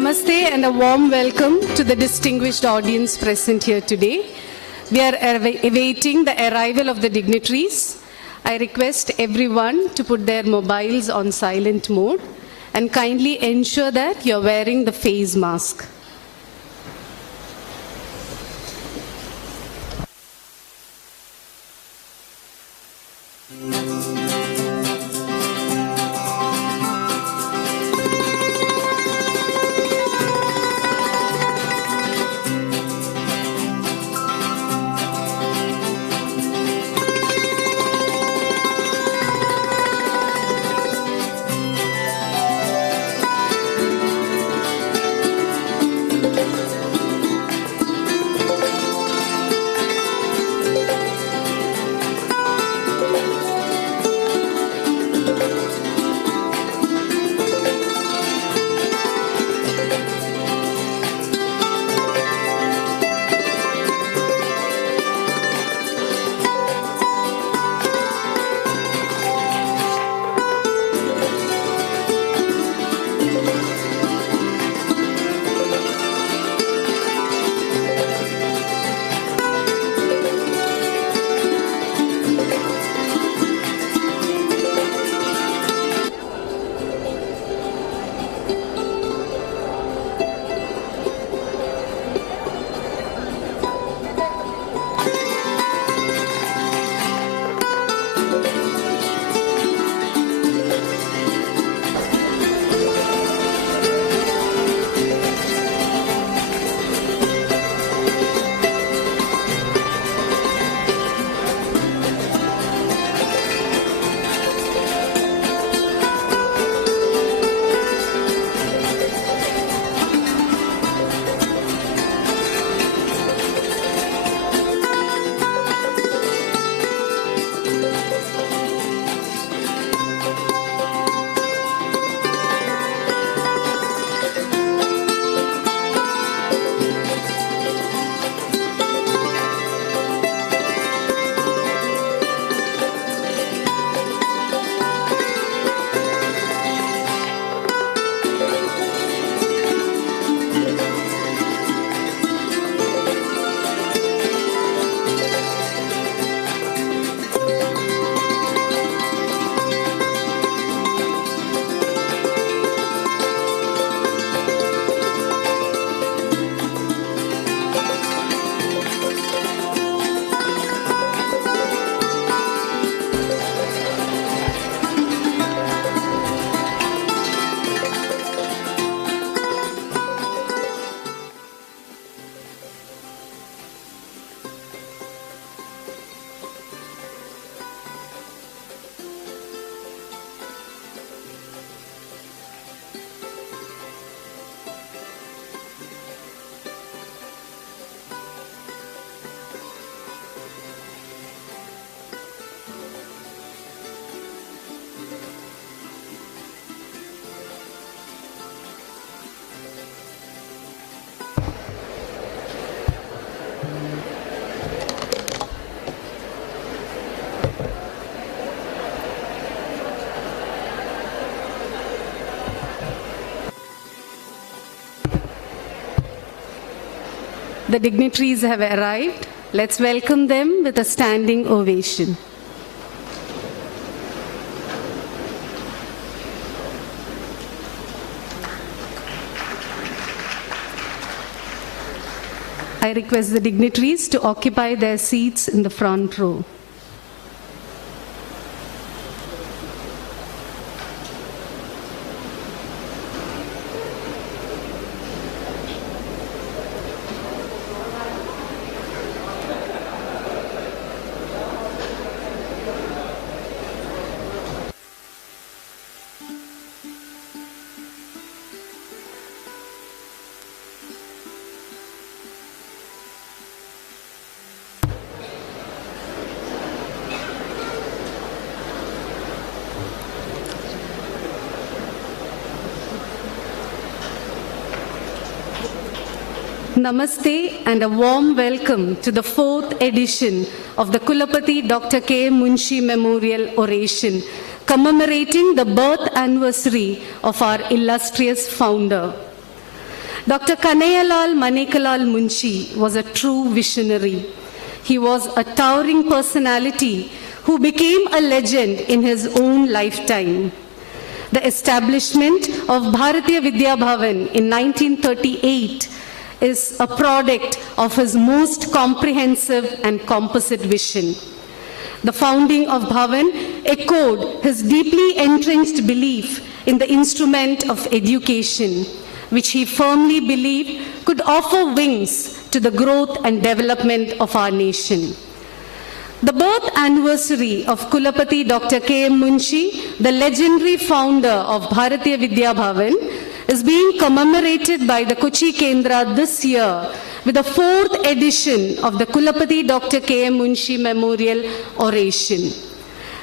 Namaste and a warm welcome to the distinguished audience present here today. We are awaiting the arrival of the dignitaries. I request everyone to put their mobiles on silent mode and kindly ensure that you are wearing the face mask. The dignitaries have arrived. Let's welcome them with a standing ovation. I request the dignitaries to occupy their seats in the front row. Namaste and a warm welcome to the 4th edition of the Kulapati Dr. K. MUNSHI Memorial Oration, commemorating the birth anniversary of our illustrious founder. Dr. Kanayalal Manekalal Munshi was a true visionary. He was a towering personality who became a legend in his own lifetime. The establishment of Bharatiya Vidya Bhavan in 1938 is a product of his most comprehensive and composite vision. The founding of Bhavan echoed his deeply entrenched belief in the instrument of education, which he firmly believed could offer wings to the growth and development of our nation. The birth anniversary of Kulapati Dr. K.M. Munshi, the legendary founder of Bharatiya Vidya Bhavan, is being commemorated by the Kochi Kendra this year with the 4th edition of the Kulapati Dr. K.M. Munshi Memorial Oration.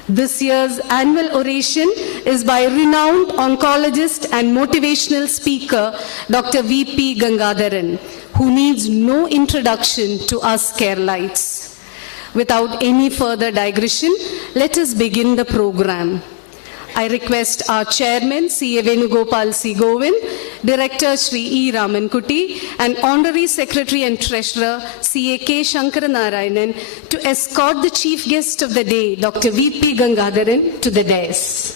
This year's annual oration is by renowned oncologist and motivational speaker, Dr. V.P. Gangadharan, who needs no introduction to us Keralites. Without any further digression, let us begin the program. I request our chairman, C.A. Venugopal C. Govind, Director Sri E. Ramankuti, and Honorary Secretary and Treasurer, C.A. K. Shankaranarayanan, to escort the chief guest of the day, Dr. V.P. Gangadharan, to the dais.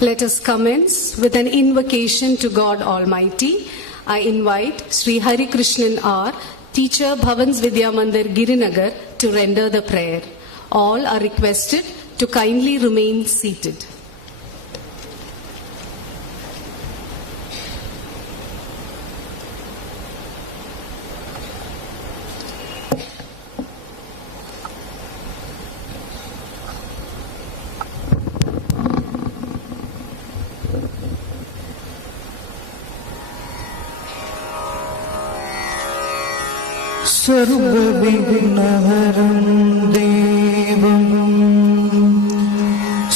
Let us commence with an invocation to God Almighty. I invite Sri Hari Krishnan R., teacher Bhavan's Vidya Mandir Girinagar, to render the prayer. All are requested to kindly remain seated. सर्वविघ्नहरं देवं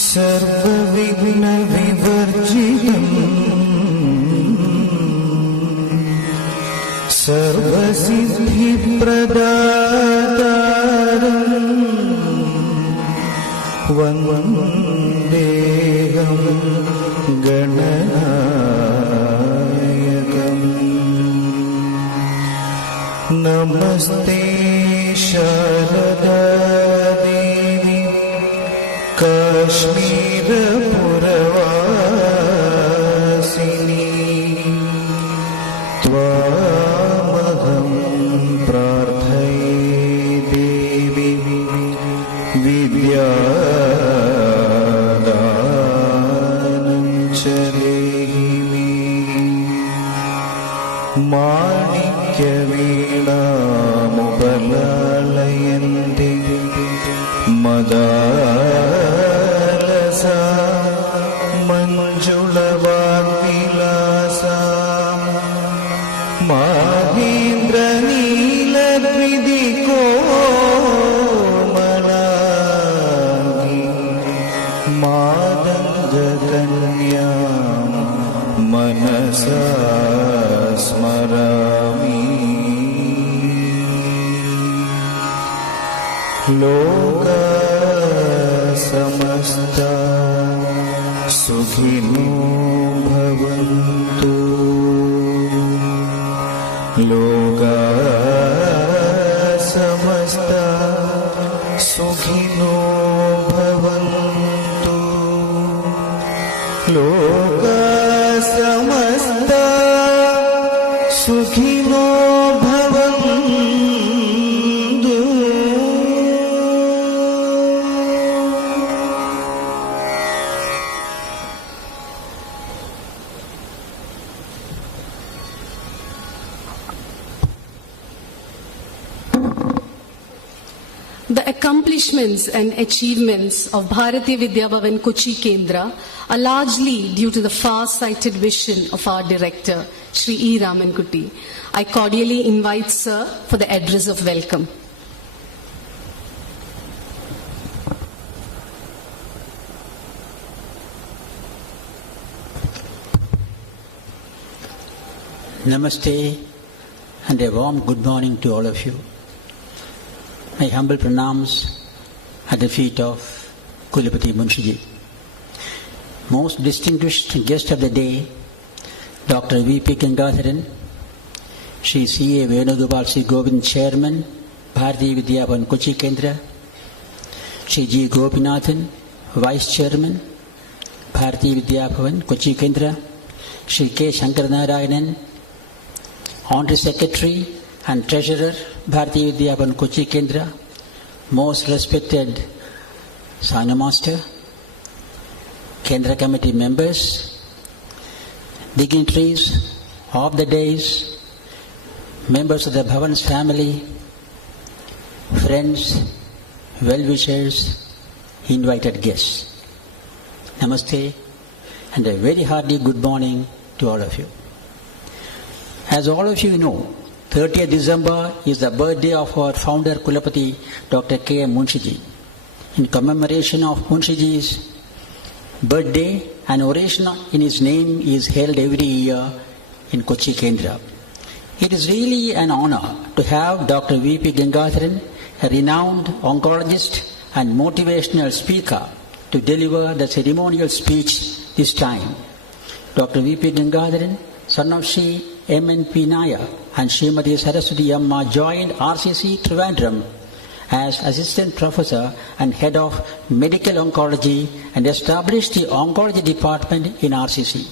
सर्वविघ्नविवर्जितम् सर्वसिद्धिप्रदातारं वन्देऽहं गणनायकम्। नमस्ते शारदा देवी काश्मीरपुरवासिनी त्वामहं प्रार्थये देवी विद्यादानं च देहि मे। माणिक्यवीणामुपलालयन्ति मदालसा मञ्जुलवाग्विलासा माहेन्द्रनीलद्विधिकोमलाङ्गी मादङ्गकन्या मनसा स्मरामि। लोका समस्ता सुखिनो भवन्तु। लोका समस्ता The accomplishments and achievements of Bharatiya Vidya Bhavan Kochi Kendra are largely due to the far-sighted vision of our director, Shri E. Ramankutti. I cordially invite Sir for the address of welcome. Namaste and a warm good morning to all of you. My humble pranams at the feet of KULAPATI MUNSHI. Most distinguished guest of the day, Dr. V.P. Gangadharan, Shri C.A. Venugopal C. Govind, Chairman, Bharatiya Vidya Bhavan Kochi Kendra, Shri G. Gopinathan, Vice Chairman, Bharatiya Vidya Bhavan Kochi Kendra, Shri K. Shankaranarayanan, Honorary Secretary and Treasurer, Bharatiya Vidya Bhavan Kochi Kendra, most respected Sanu Master, Kendra Committee members, dignitaries of the days, members of the Bhavan's family, friends, well-wishers, invited guests. Namaste and a very hearty good morning to all of you. As all of you know, 30th December is the birthday of our founder Kulapati, Dr. K. M. MUNSHI. In commemoration of MUNSHI's birthday, an oration in his name is held every year in Kochi Kendra. It is really an honor to have Dr. V.P. Gangadharan, a renowned oncologist and motivational speaker, to deliver the ceremonial speech this time. Dr. V.P. Gangadharan, son of Shri M.N.P. Nair and Srimati Saraswati Amma, joined RCC Trivandrum as Assistant Professor and Head of Medical Oncology and established the Oncology Department in RCC.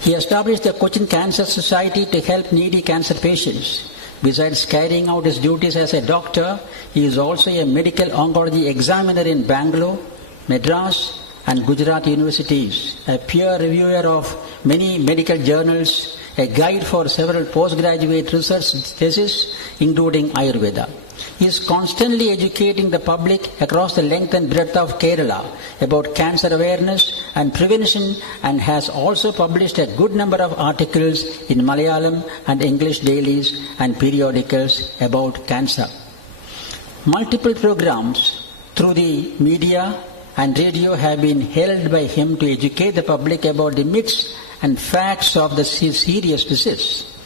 He established the Cochin Cancer Society to help needy cancer patients. Besides carrying out his duties as a doctor, he is also a medical oncology examiner in Bangalore, Madras, and Gujarat universities, a peer reviewer of many medical journals, a guide for several postgraduate research theses, including Ayurveda. He is constantly educating the public across the length and breadth of Kerala about cancer awareness and prevention, and has also published a good number of articles in Malayalam and English dailies and periodicals about cancer. Multiple programs through the media and radio have been held by him to educate the public about the myths and facts of the serious disease.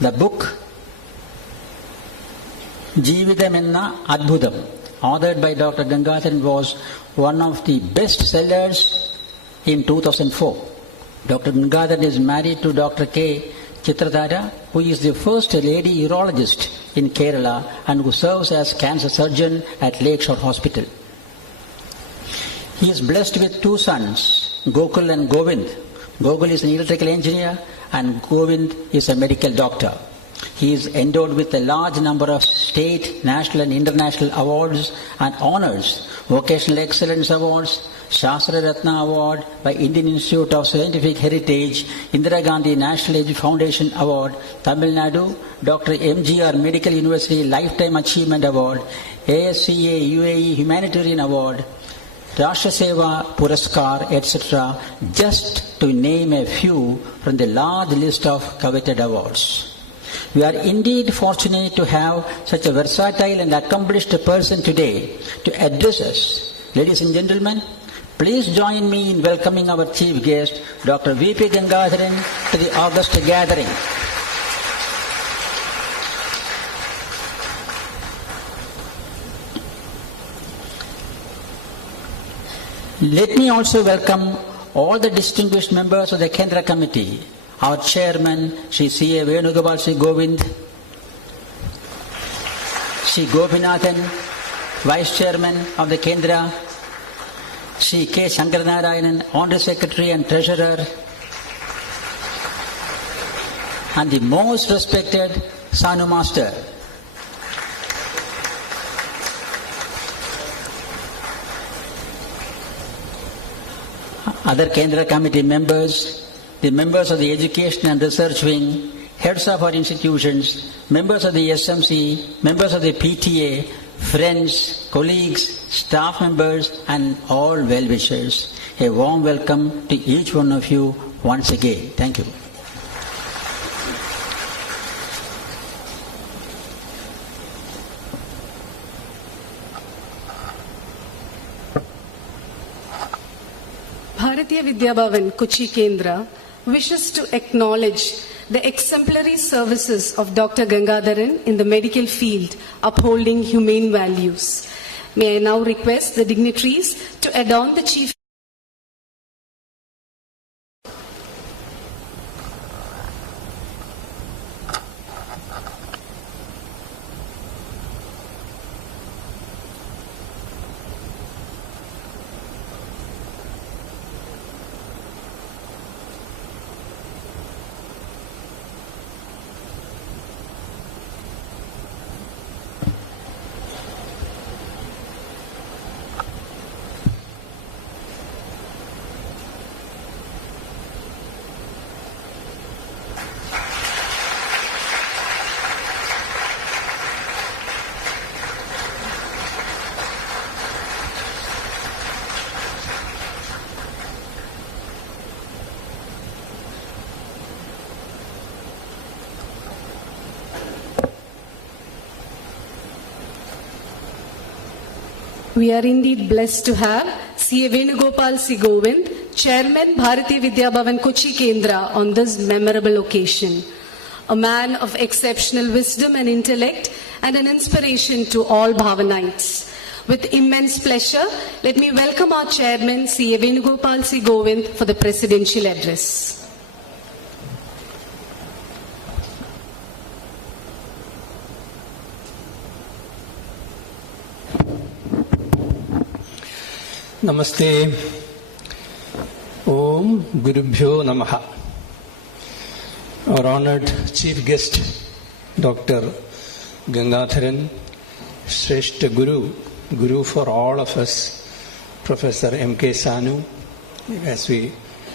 The book Jeevithamenna Adbhudam, authored by Dr. Gangadharan, was one of the best sellers in 2004. Dr. Gangadharan is married to Dr. K. Chitradhara, who is the first lady urologist in Kerala and who serves as cancer surgeon at Lakeshore Hospital. He is blessed with two sons, Gokul and Govind. Gokul is an electrical engineer and Govind is a medical doctor. He is endowed with a large number of state, national and international awards and honors, Vocational Excellence Awards, Shastra Ratna Award by Indian Institute of Scientific Heritage, Indira Gandhi National Foundation Award, Tamil Nadu, Dr. MGR Medical University Lifetime Achievement Award, ASCA UAE Humanitarian Award, Rashtra Seva Puraskar, etc., just to name a few from the large list of coveted awards. We are indeed fortunate to have such a versatile and accomplished person today to address us. Ladies and gentlemen, please join me in welcoming our chief guest, Dr. V.P. Gangadharan, to the August gathering. Let me also welcome all the distinguished members of the Kendra Committee, our chairman, Shri C.A. Venugopal C. Govind, Shri Gopinathan, vice chairman of the Kendra, Shri K. Shankaranarayanan, honorary secretary and treasurer, and the most respected Sanu Master. Other Kendra Committee members, the members of the Education and Research Wing, heads of our institutions, members of the SMC, members of the PTA, friends, colleagues, staff members, and all well-wishers, a warm welcome to each one of you once again. Thank you. Bharatiya Vidya Bhavan, Kochi Kendra, wishes to acknowledge the exemplary services of Dr. Gangadharan in the medical field, upholding humane values. May I now request the dignitaries to adorn the Chief. We are indeed blessed to have C.A. Venugopal C. Govind, Chairman Bharatiya Vidya Bhavan Kochi Kendra, on this memorable occasion. A man of exceptional wisdom and intellect and an inspiration to all Bhavanites. With immense pleasure, let me welcome our Chairman C.A. Venugopal C. Govind for the Presidential Address. Namaste. Om Gurubhyo Namaha. Our honored chief guest, Dr. Gangadharan, Shrestha Guru for all of us, Professor M.K. Sanu, as we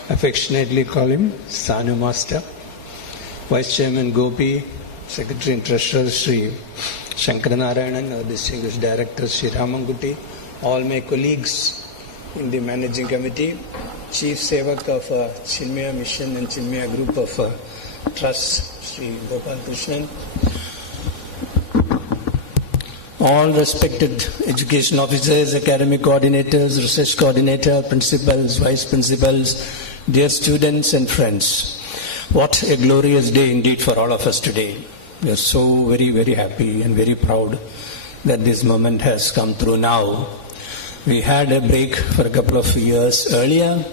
affectionately call him, Sanu Master, Vice Chairman Gopi, Secretary and Treasurer Sri Shankaranarayanan, our distinguished Director Sri Ramanguti, all my colleagues in the managing committee, Chief Sevak of Chinmaya Mission and Chinmaya Group of Trust, Sri Gopal Krishnan, all respected education officers, academic coordinators, research coordinator, principals, vice principals, dear students and friends. What a glorious day indeed for all of us today. We are so very, very happy and very proud that this moment has come through now. We had a break for a couple of years earlier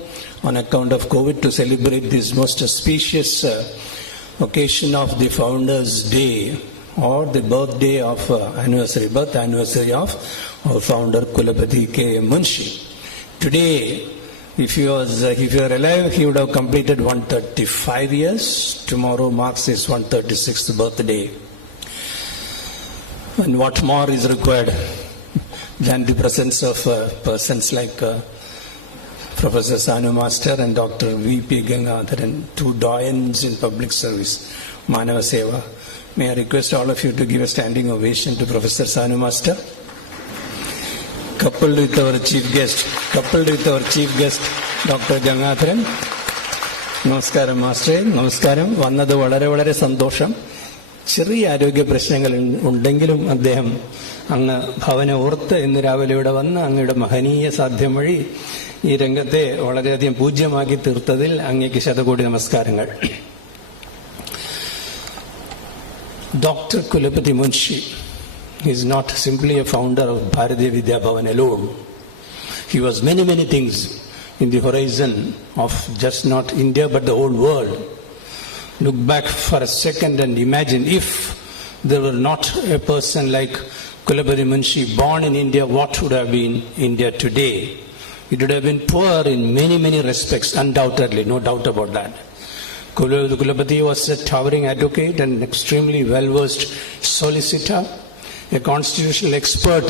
on account of COVID to celebrate this most auspicious occasion of the Founders' Day, or the birth anniversary of our founder Kulapati K. Munshi. Today, if you are alive, he would have completed 135 years. Tomorrow marks his 136th birthday. And what more is required than the presence of persons like Professor Sanu Master and Dr. V.P. Gangadharan, two doyens in public service, Manava Seva. May I request all of you to give a standing ovation to Professor Sanu Master, coupled with our chief guest, Dr. Gangadharan. Namaskaram, Master. Namaskaram. Vannadu വളരെ സന്തോഷം. ചെറിയ ആരോഗ്യ പ്രശ്നങ്ങൾ ഉണ്ടെങ്കിലും അദ്ദേഹം അങ്ങ് ഭവനെ ഓർത്ത് ഇന്ന് രാവിലെ ഇവിടെ വന്ന് അങ്ങയുടെ മഹനീയ സാധ്യം വഴി ഈ രംഗത്തെ വളരെയധികം പൂജ്യമാക്കി തീർത്തതിൽ അങ്ങേക്ക് ശതകോടി നമസ്കാരങ്ങൾ. Dr. Kulapati Munshi is not simply a founder of Bharatiya Vidya Bhavan alone. He was many, many things in the horizon of just not India but the whole world. Look back for a second and imagine if there were not a person like Kulapati Munshi born in India, what would have been India today? It would have been poor in many, many respects, undoubtedly, no doubt about that. Kulapati was a towering advocate and extremely well-versed solicitor, a constitutional expert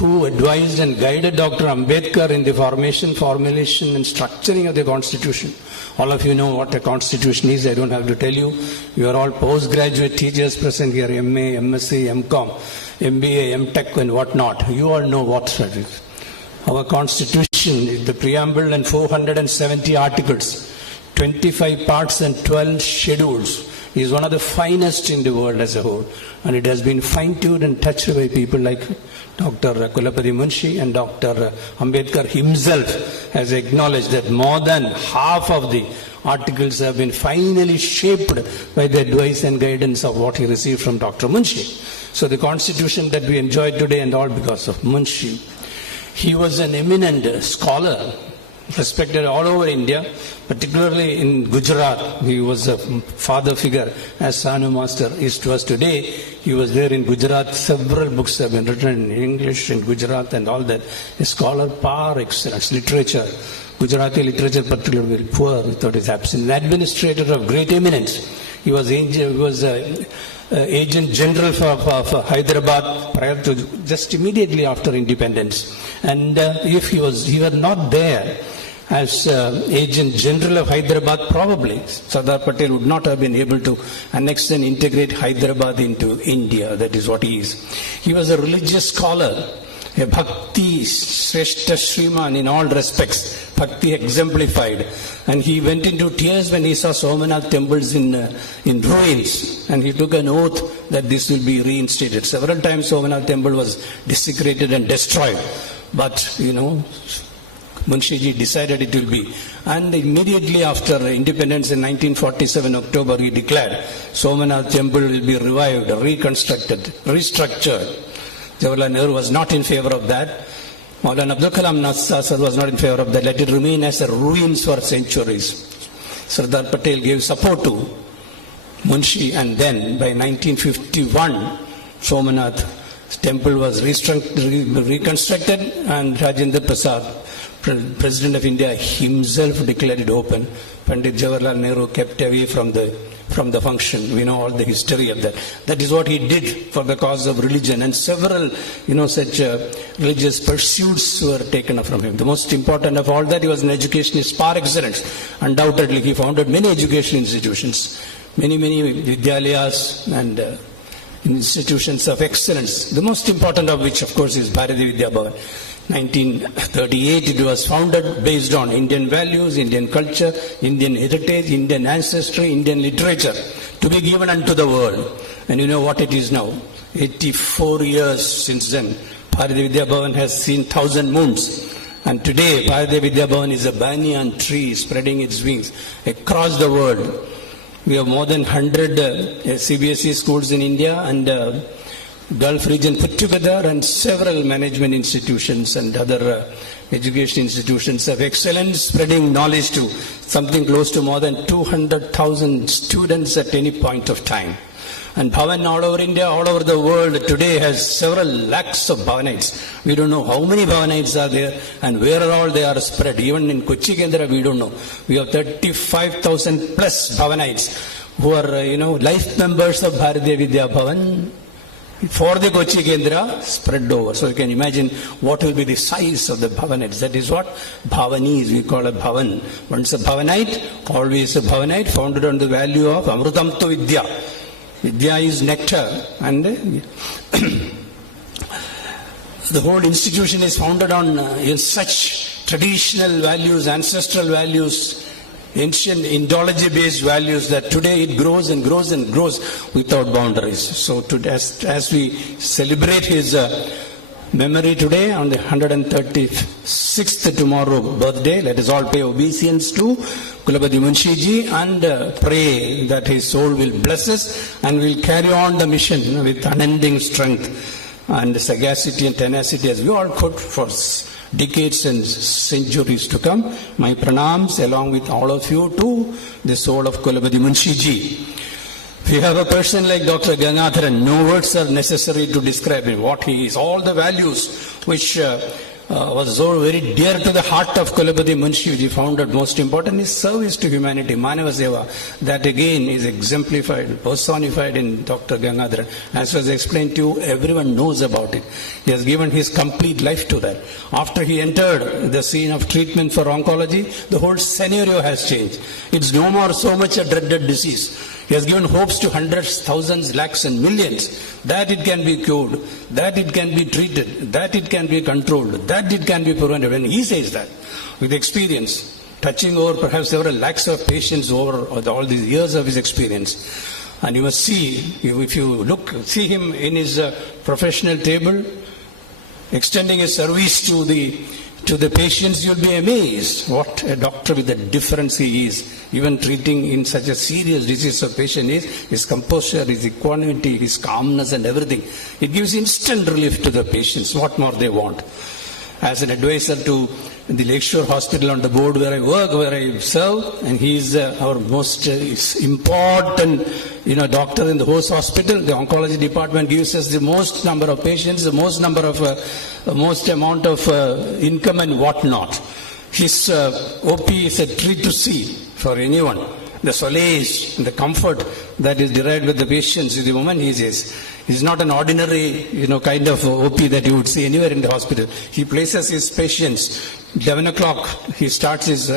who advised and guided Dr. Ambedkar in the formulation and structuring of the Constitution. All of you know what a Constitution is. I don't have to tell you. You are all postgraduate teachers present here, MA, MSc, MCom, MBA, MTech and whatnot. You all know what that is. Our Constitution, the preamble and 470 articles, 25 parts and 12 schedules, is one of the finest in the world as a whole. And it has been fine-tuned and touched by people like Dr. KULAPATI MUNSHI, and Dr. Ambedkar himself has acknowledged that more than half of the articles have been finally shaped by the advice and guidance of what he received from Dr. MUNSHI. So the Constitution that we enjoy today and all because of MUNSHI. He was an eminent scholar, respected all over India, particularly in Gujarat. He was a father figure, as Sanu Master is to us today. He was there in Gujarat. Several books have been written in English, in Gujarat and all that. A scholar par excellence, literature. Gujarati literature particularly very poor without his absence. An administrator of great eminence. He was agent general for Hyderabad prior to just immediately after independence. And if he were not there as agent general of Hyderabad, probably Sardar Patel would not have been able to annex and integrate Hyderabad into India. That is what he is. He was a religious scholar, a bhakti shrestha Shriman in all respects, bhakti exemplified. And he went into tears when he saw Somanath temples in ruins, and he took an oath that this will be reinstated. Several times Somanath temple was desecrated and destroyed, but Munshiji decided it will be. And immediately after independence in 1947 October, he declared Somanath temple will be revived, reconstructed, restructured. Jawaharlal Nehru was not in favor of that. Maulana Abdul Kalam Nazar was not in favor of that. Let it remain as a ruins for centuries. Sardar Patel gave support to Munshi, and then by 1951 Somanath temple was reconstructed, and Rajendra Prasad, President of India, himself declared it open. Pandit Jawaharlal Nehru kept away from the function. We know all the history of that. That is what he did for the cause of religion, and several such religious pursuits were taken up from him. The most important of all that, he was an educationist par excellence. Undoubtedly, he founded many educational institutions, many Vidyalayas and institutions of excellence. The most important of which, of course, is Bharatiya Vidya Bhavan. 1938 it was founded based on Indian values, Indian culture, Indian heritage, Indian ancestry, Indian literature to be given unto the world. And you know what it is now? 84 years since then, Bharatiya Vidya Bhavan has seen 1,000 moons. And today Bharatiya Vidya Bhavan is a banyan tree spreading its wings across the world. We have more than 100 CBSE schools in India and Gulf region put together, and several management institutions and other education institutions of excellence, spreading knowledge to something close to more than 200,000 students at any point of time. And Bhavan all over India, all over the world today has several lakhs of Bhavanites. We don't know how many Bhavanites are there and where all they are spread. Even in Kochi Kendra, we don't know. We have 35,000 plus Bhavanites who are, life members of Bharatiya Vidya Bhavan for the Kochi Kendra spread over. So you can imagine what will be the size of the Bhavanites. That is what Bhavanis, we call a Bhavan. Once a Bhavanite, always a Bhavanite, founded on the value of Amrutam to Vidya. Vidya is nectar, and the whole institution is founded on such traditional values, ancestral values, ancient Indology-based values, that today it grows and grows and grows without boundaries. So as we celebrate his memory today on the 136th tomorrow birthday, let us all pay obeisance to KULAPATI MUNSHI ji and pray that his soul will bless us and will carry on the mission with unending strength and sagacity and tenacity as we all could for decades and centuries to come. My pranams along with all of you to the soul of KULAPATI MUNSHI ji. If you have a person like Dr. Gangadharan, no words are necessary to describe him, what he is, all the values which was so very dear to the heart of Kulapati Munshi, which he found it most important, is service to humanity, Manava Seva. That again is exemplified, personified in Dr. Gangadharan. As was explained to you, everyone knows about it. He has given his complete life to that. After he entered the scene of treatment for oncology, the whole scenario has changed. It's no more so much a dreaded disease. He has given hopes to hundreds, thousands, lakhs and millions that it can be cured, that it can be treated, that it can be controlled, that it can be prevented. When he says that, with experience, touching over perhaps several lakhs of patients over all these years of his experience, and you must see, if you see him in his professional table, extending his service to the patients, you'll be amazed what a doctor with the difference he is. Even treating in such a serious disease of patient is his composure, his equanimity, his calmness and everything. It gives instant relief to the patients, what more they want. As an advisor to the Lakeshore Hospital on the board where I work, where I serve, and he is our most important doctor in the whole hospital. The oncology department gives us the most number of patients, the most amount of income and whatnot. His OP is a treat to see for anyone. The solace, the comfort that is derived with the patients is the moment he says. He's not an ordinary, kind of OP that you would see anywhere in the hospital. He places his patients, 11 o'clock, he starts his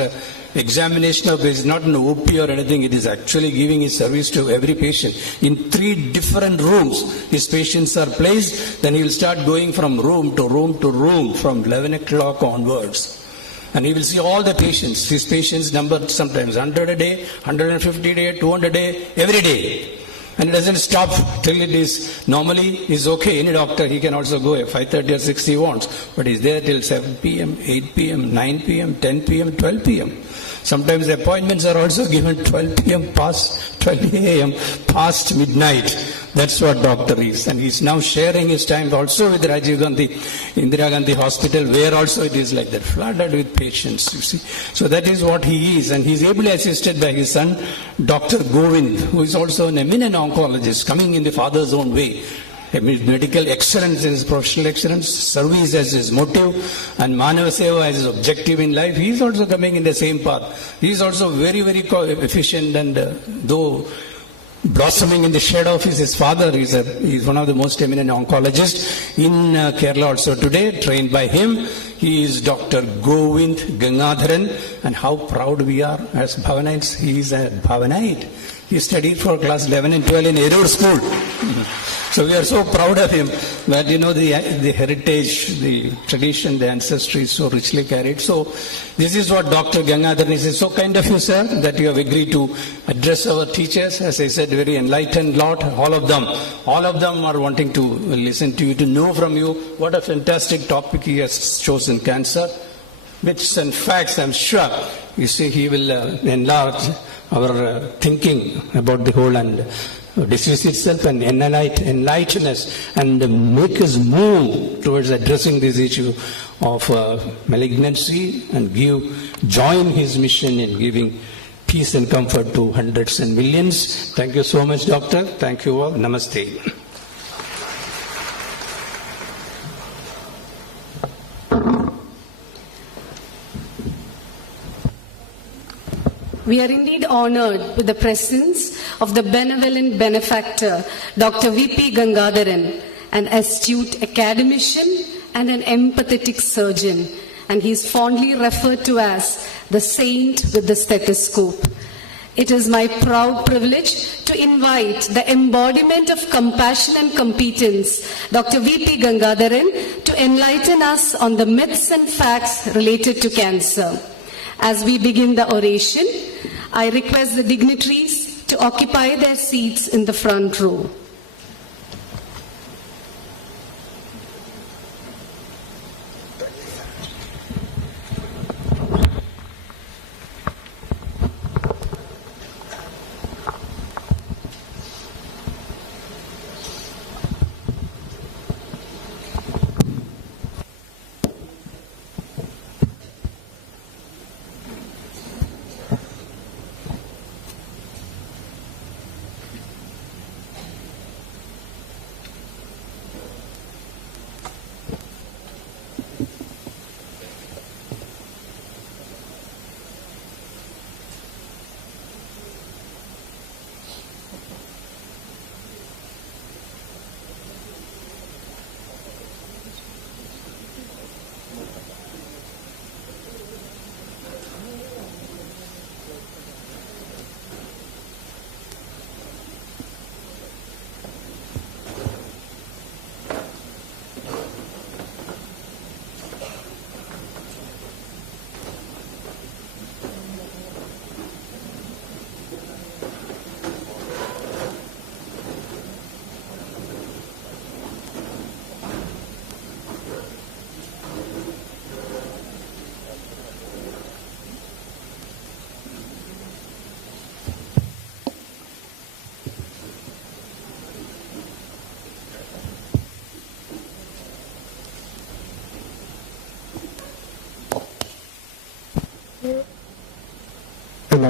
examination of this, not an OP or anything, it is actually giving his service to every patient. In 3 different rooms, his patients are placed, then he will start going from room to room to room from 11 o'clock onwards. And he will see all the patients. His patients numbered sometimes 100 a day, 150 a day, 200 a day, every day. And it doesn't stop till it is normally is okay. Any doctor, he can also go at 5:30 or 6 he wants. But he's there till 7 p.m., 8 p.m., 9 p.m., 10 p.m., 12 p.m. Sometimes the appointments are also given 12 p.m. past 12 a.m. past midnight. That's what doctor is. And he's now sharing his time also with Rajiv Gandhi, Indira Gandhi Hospital, where also it is like that, flooded with patients, you see. So that is what he is. And he's ably assisted by his son, Dr. Govind, who is also an eminent oncologist, coming in the father's own way. Medical excellence is professional excellence, service as his motive, and Manava Seva as his objective in life. He is also coming in the same path. He is also very, very efficient, and though blossoming in the shadow of his father, he is one of the most eminent oncologists in Kerala also today, trained by him. He is Dr. Govind Gangadharan, and how proud we are as Bhavanites. He is a Bhavanite. He studied for class 11 and 12 in Erur school. So we are so proud of him that, the heritage, the tradition, the ancestry is so richly carried. So this is what Dr. Gangadharan is. It's so kind of you, sir, that you have agreed to address our teachers. As I said, very enlightened lot, all of them are wanting to listen to you, to know from you what a fantastic topic he has chosen, cancer. Myths and facts, I'm sure. You see, he will enlarge our thinking about the whole and disease itself and enlighten us and make us move towards addressing this issue of malignancy and join his mission in giving peace and comfort to hundreds and millions. Thank you so much, Doctor. Thank you all. Namaste. We are indeed honored with the presence of the benevolent benefactor, Dr. V.P. Gangadharan, an astute academician and an empathetic surgeon, and he is fondly referred to as the saint with the stethoscope. It is my proud privilege to invite the embodiment of compassion and competence, Dr. V.P. Gangadharan, to enlighten us on the myths and facts related to cancer. As we begin the oration, I request the dignitaries to occupy their seats in the front row.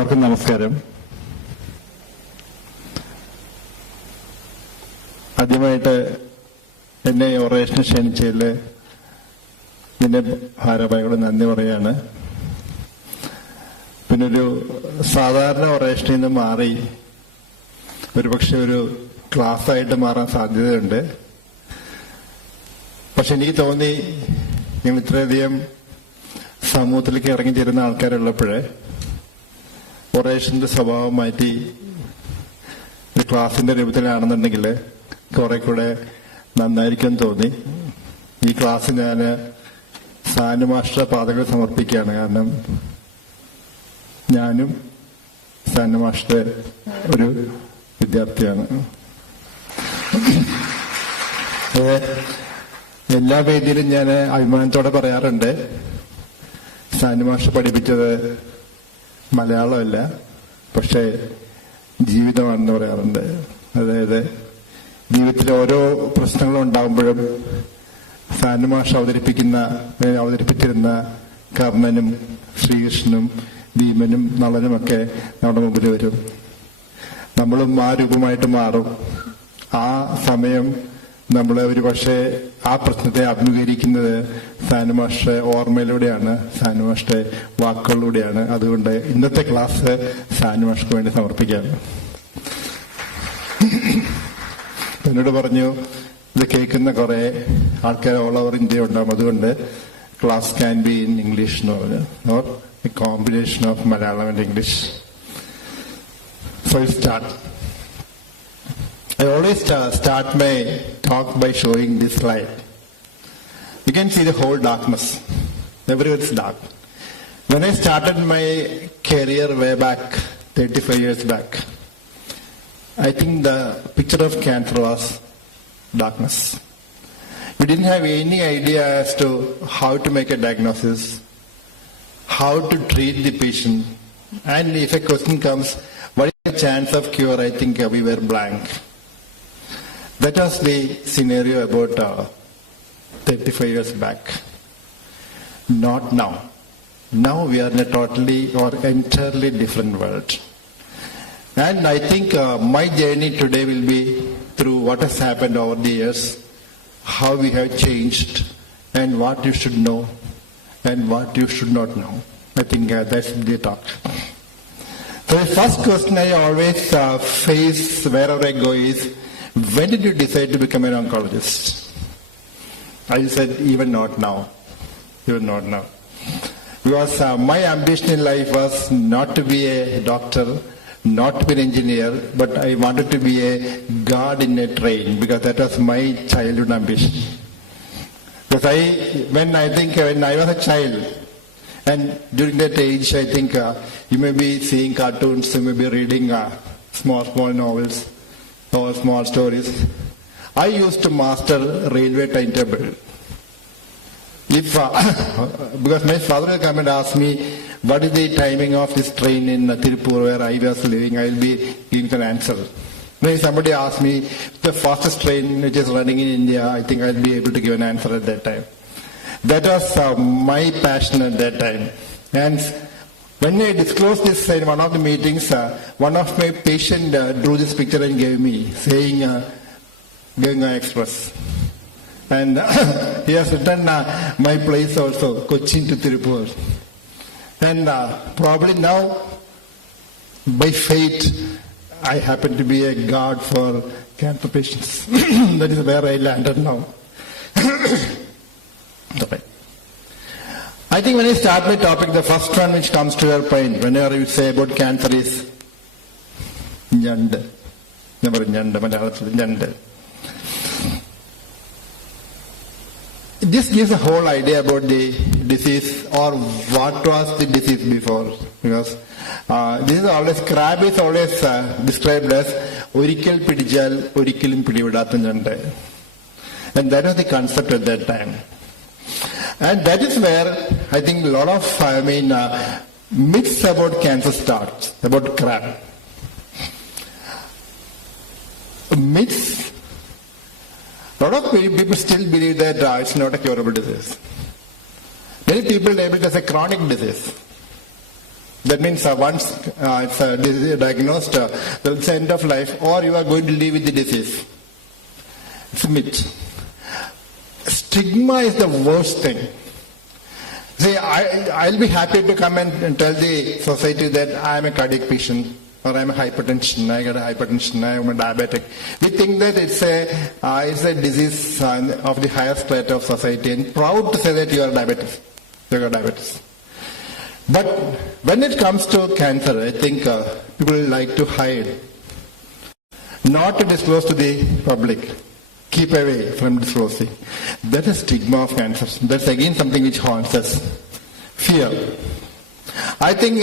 എല്ലാവർക്കും നമസ്കാരം. ആദ്യമായിട്ട് എന്നെ ഒറേഷന് ക്ഷണിച്ചതിൽ ഇതിന്റെ ഭാരവാഹികളോട് നന്ദി പറയാണ്. പിന്നെ ഒരു സാധാരണ ഒറേഷനിൽ നിന്ന് മാറി ഒരുപക്ഷെ ഒരു ക്ലാസ് ആയിട്ട് മാറാൻ സാധ്യതയുണ്ട്. പക്ഷെ എനിക്ക് തോന്നി ഞങ്ങൾ ഇത്രയധികം സമൂഹത്തിലേക്ക് ഇറങ്ങിച്ചേരുന്ന ആൾക്കാരുള്ളപ്പോഴേ ഒറേഷന്റെ സ്വഭാവം മാറ്റി ഒരു ക്ലാസിന്റെ രൂപത്തിലാണെന്നുണ്ടെങ്കിൽ കുറെ കൂടെ നന്നായിരിക്കും തോന്നി. ഈ ക്ലാസ് ഞാൻ സാനു മാസ്റ്റർ പാതകൾ സമർപ്പിക്കുകയാണ്. കാരണം ഞാനും സാനു മാസ്റ്റർ ഒരു വിദ്യാർത്ഥിയാണ്. എല്ലാ വേദിയിലും ഞാൻ അഭിമാനത്തോടെ പറയാറുണ്ട്, സാനു മാസ്റ്റർ പഠിപ്പിച്ചത് മലയാളമല്ല, പക്ഷേ ജീവിതമാണെന്ന് പറയാറുണ്ട്. അതായത് ജീവിതത്തിൽ ഓരോ പ്രശ്നങ്ങളും ഉണ്ടാകുമ്പോഴും സാനു മാഷ് അവതരിപ്പിച്ചിരുന്ന കർണനും ശ്രീകൃഷ്ണനും ഭീമനും നളനുമൊക്കെ നമ്മുടെ മുമ്പിൽ വരും. നമ്മളും ആ രൂപമായിട്ട് മാറും. ആ സമയം നമ്മൾ ഒരു പക്ഷേ ആ പ്രശ്നത്തെ അഭിമുഖീകരിക്കുന്നത് സാനു മാസ്റ്ററുടെ ഓർമ്മയിലൂടെയാണ്, സാനു മാസ്റ്ററുടെ വാക്കുകളിലൂടെയാണ്. അതുകൊണ്ട് ഇന്നത്തെ ക്ലാസ് സാനു മാസ്റ്റർക്ക് വേണ്ടി സമർപ്പിക്കാം. എന്നോട് പറഞ്ഞു ഇത് കേൾക്കുന്ന കുറെ ആൾക്കാർ ഓൾ ഓവർ ഇന്ത്യ ഉണ്ടാകും, അതുകൊണ്ട് class can be in English എന്ന് പറഞ്ഞു, not a combination of Malayalam and English. So I start. I always start my talk by showing this slide. You can see the whole darkness. Everywhere is dark. When I started my career way back, 35 years back, I think the picture of cancer was darkness. We didn't have any idea as to how to make a diagnosis, how to treat the patient, and if a question comes, what is the chance of cure, I think we were blank. That was the scenario about 35 years back. Not now. Now we are in a totally or entirely different world. And I think my journey today will be through what has happened over the years, how we have changed, and what you should know and what you should not know. I think that's the talk. So the first question I always face wherever I go is, when did you decide to become an oncologist? I said, even not now. Even not now. Because my ambition in life was not to be a doctor, not to be an engineer, but I wanted to be a god in a train, because that was my childhood ambition. Because when I was a child, and during that age, I think you may be seeing cartoons, you may be reading small novels, or small stories. I used to master railway timetable. If because my father will come and ask me, what is the timing of this train in Tirupur where I was living, I will be giving an answer. When somebody asks me the fastest train which is running in India, I think I will be able to give an answer at that time. That was my passion at that time. And when I disclosed this in one of the meetings, one of my patients drew this picture and gave me, saying Ganga Express. And he has written my place also, Kochi to Tirupur. And probably now, by fate, I happen to be a god for cancer patients. That is where I landed now. Okay. I think when I start my topic, the first one which comes to your mind whenever you say about cancer is Nyand. Never Nyand. This gives a whole idea about the disease or what was the disease before. Because this is always, crab is always described as Orikal Pidijal, Orikilum Pidividathan Nyand. And that was the concept at that time. And that is where I think a lot of myths about cancer starts, about crab. Myths. A lot of people still believe that it's not a curable disease. Many people label it as a chronic disease. That means once it's diagnosed, it's the end of life, or you are going to live with the disease. It's a myth. Stigma is the worst thing. See, I'll be happy to come and tell the society that I am a cardiac patient, or I am a hypertension, I got a hypertension, I am a diabetic. We think that it's a disease of the higher strata of society, and proud to say that you are diabetic. You got diabetes. But when it comes to cancer, I think people like to hide, not to disclose to the public. Keep away from disclosing. That is stigma of cancer. That's again something which haunts us. Fear. I think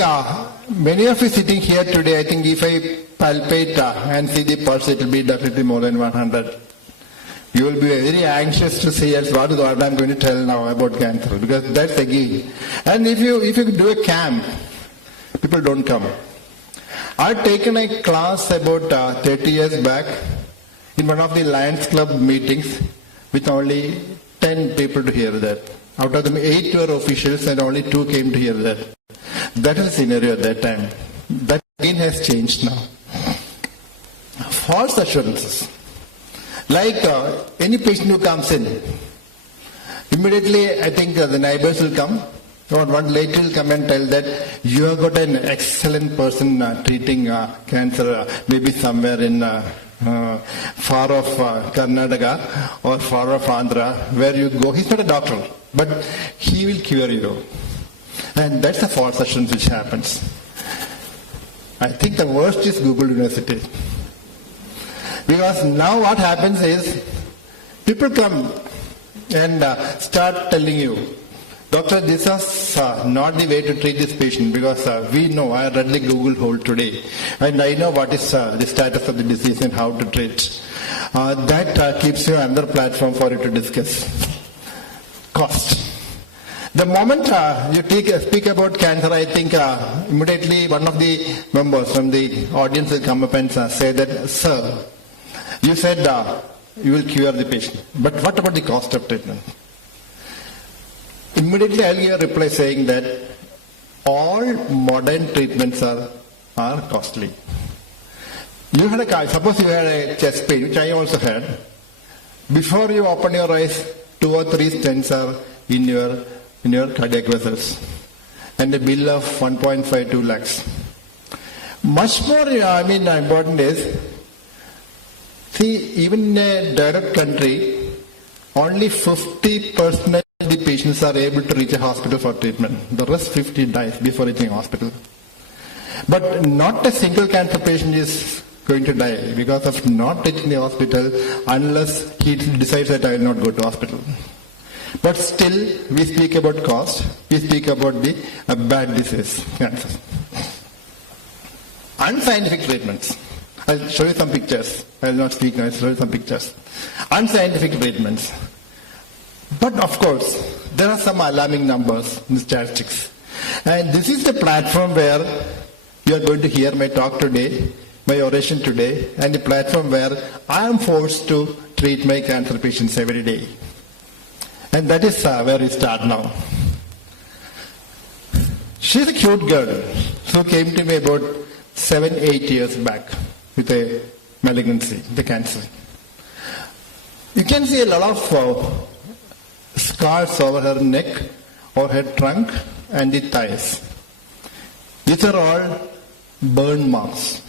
many of you sitting here today, I think if I palpate and see the pulse, it will be definitely more than 100. You will be very anxious to see what I'm going to tell now about cancer, because that's again. And if you do a camp, people don't come. I've taken a class about 30 years back in one of the Lions Club meetings with only 10 people to hear that. Out of them, 8 were officials and only 2 came to hear that. That is the scenario at that time. That again has changed now. False assurances. Like any patient who comes in, immediately I think the neighbors will come, or one lady will come and tell that you have got an excellent person treating cancer, maybe somewhere in far off Karnataka or far off Andhra, where you go. He's not a doctor, but he will cure you. And that's a false assurance which happens. I think the worst is Google University. Because now what happens is, people come and start telling you, Doctor, this is not the way to treat this patient, because we know, I read the Google whole today, and I know what is the status of the disease and how to treat. That keeps you another platform for you to discuss. Cost. The moment you speak about cancer, I think immediately one of the members from the audience will come up and say that, sir, you said you will cure the patient, but what about the cost of treatment? Immediately I'll give a reply saying that all modern treatments are costly. Suppose you had a chest pain, which I also had. Before you open your eyes, 2 or 3 stents are in your cardiac vessels, and a bill of 1.52 lakhs. Much more important is, see, even in a developed country, only 50% of the patients are able to reach a hospital for treatment. The rest 50 dies before reaching a hospital. But not a single cancer patient is going to die because of not reaching the hospital unless he decides that I will not go to hospital. But still, we speak about cost, we speak about the bad disease, cancer. Unscientific treatments. I'll show you some pictures. I'll not speak now, I'll show you some pictures. Unscientific treatments. But of course, there are some alarming numbers in the statistics. And this is the platform where you are going to hear my talk today, my oration today, and the platform where I am forced to treat my cancer patients every day. And that is where we start now. She's a cute girl who came to me about 7-8 years back with a malignancy, the cancer. You can see a lot of scars over her neck or her trunk and the thighs. These are all burn marks,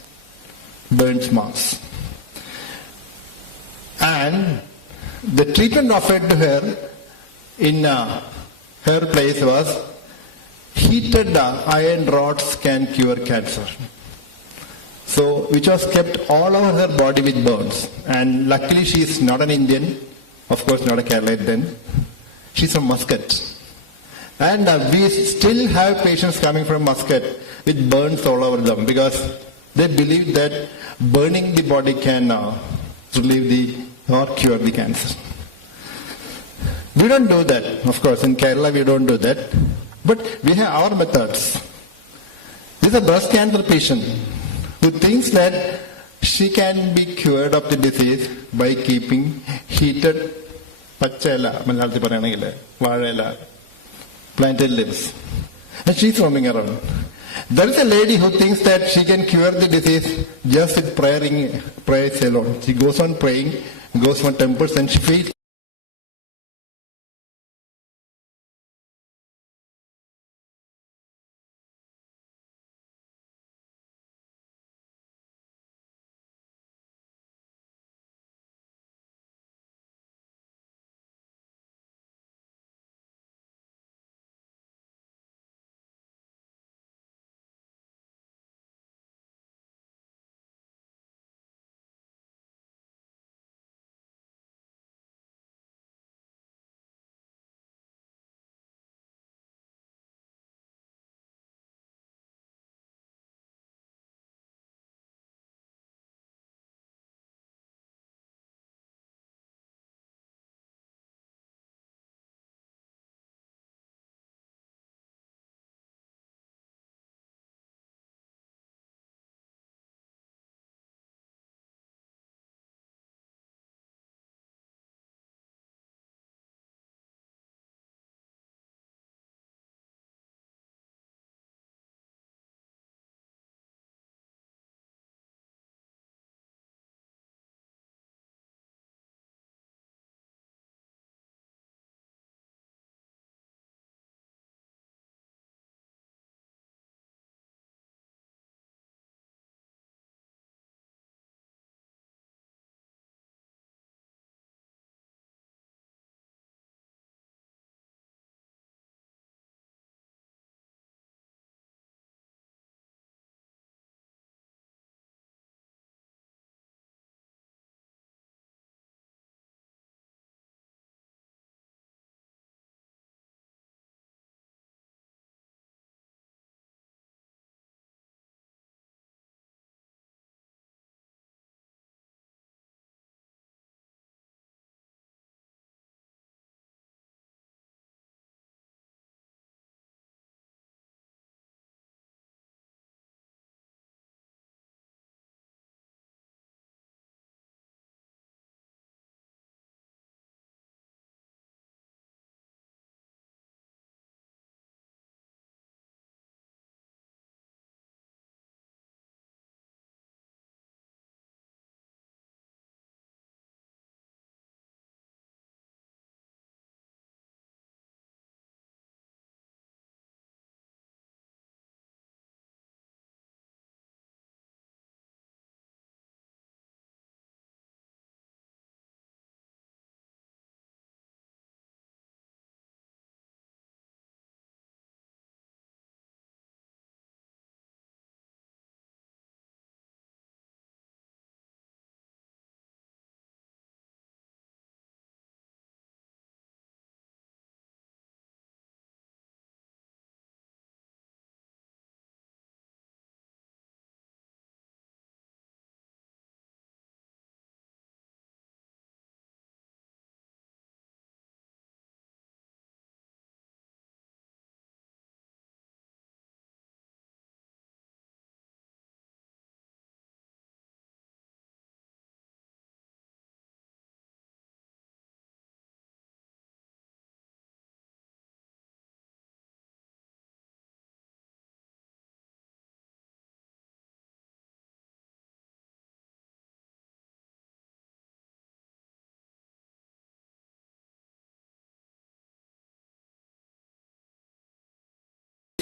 burnt marks. And the treatment offered to her in her place was heated iron rods can cure cancer. So, which was kept all over her body with burns. And luckily she is not an Indian, of course not a Keralite then. She's from Muscat. And we still have patients coming from Muscat with burns all over them because they believe that burning the body can relieve or cure the cancer. We don't do that, of course. In Kerala we don't do that. But we have our methods. This is a breast cancer patient who thinks that she can be cured of the disease by keeping heated pachela, planted leaves. And she's roaming around. There is a lady who thinks that she can cure the disease just with prayers alone. She goes on praying, goes on temples, and she feels.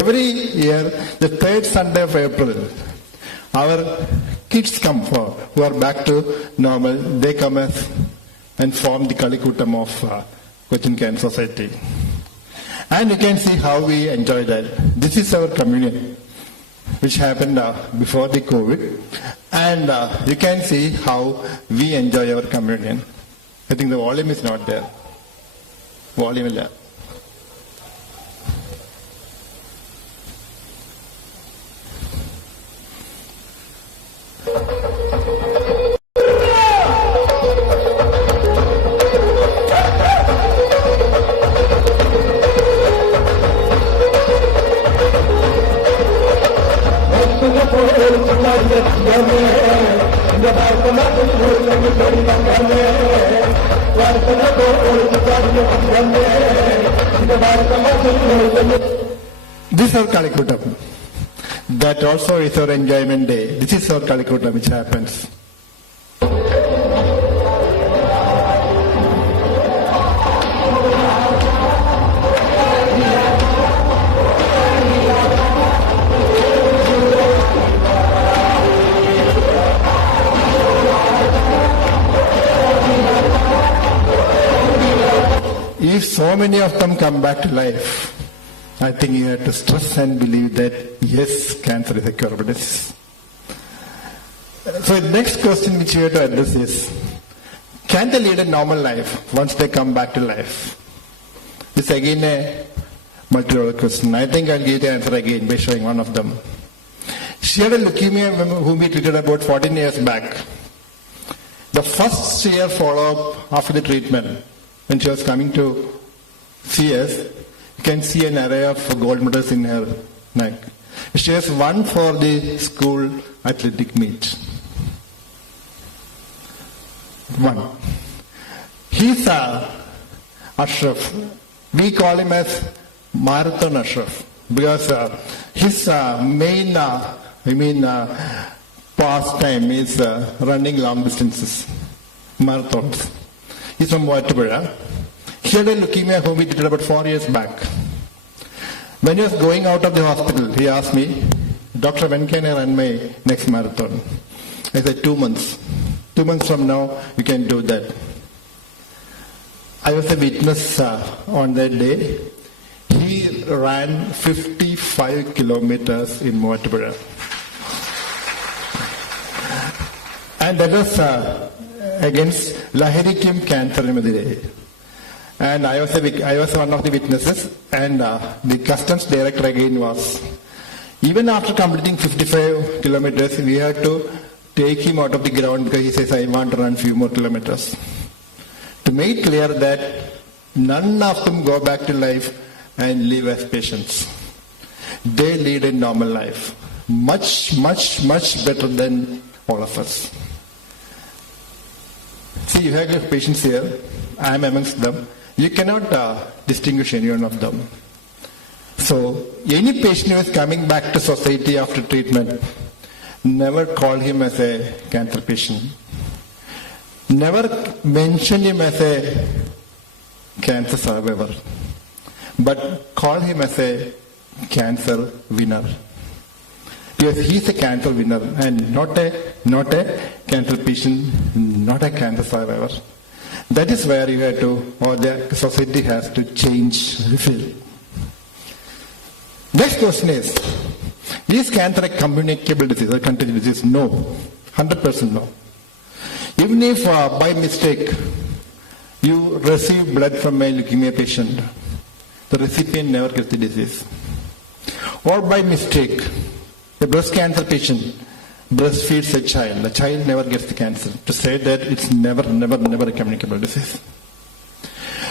Every year, the third Sunday of April, our kids come for, who are back to normal, they come and form the Kalikutam of Cochin Cancer Society. And you can see how we enjoy that. This is our communion, which happened before the COVID. And you can see how we enjoy our communion. I think the volume is not there. Volume is there. This is our Kalikutam. That also is our enjoyment day. This is our Kalikuta which happens. If so many of them come back to life, I think you have to stress and believe that yes, cancer is a curable disease. So the next question which you have to address is, can they lead a normal life once they come back to life? This again a multi-role question. I think I'll give the answer again by showing one of them. She had a leukemia whom we treated about 14 years back. The first year follow-up after the treatment, when she was coming to see us, you can see an array of gold medals in her neck. She has won for the school athletic meet. One. He's Ashraf. We call him as Marathon Ashraf because his main pastime is running long distances, marathons. He's from Bharatiya. He had a leukemia whom we treated about 4 years back. When he was going out of the hospital, he asked me, "Doctor, when can I run my next marathon?" I said, 2 months. 2 months from now, you can do that. I was a witness on that day. He ran 55 kilometers in Bharatiya. And that was against Lahirikim cancer in Madurai. And I was one of the witnesses, and the customs director again was. Even after completing 55 kilometers, we had to take him out of the ground because he says, "I want to run few more kilometers." To make clear that none of them go back to life and live as patients. They lead a normal life. Much, much, much better than all of us. See, you have your patients here. I am amongst them. You cannot distinguish any one of them. So, any patient who is coming back to society after treatment, never call him as a cancer patient. Never mention him as a cancer survivor. But call him as a cancer winner. Yes, he's a cancer winner and not a cancer patient, not a cancer survivor. That is where you have to, or the society has to change the field. Next question is cancer a communicable disease or contagious disease? No. 100% no. Even if by mistake you receive blood from a leukemia patient, the recipient never gets the disease. Or by mistake, a breast cancer patient breastfeeds a child. The child never gets the cancer. To say that it's never a communicable disease.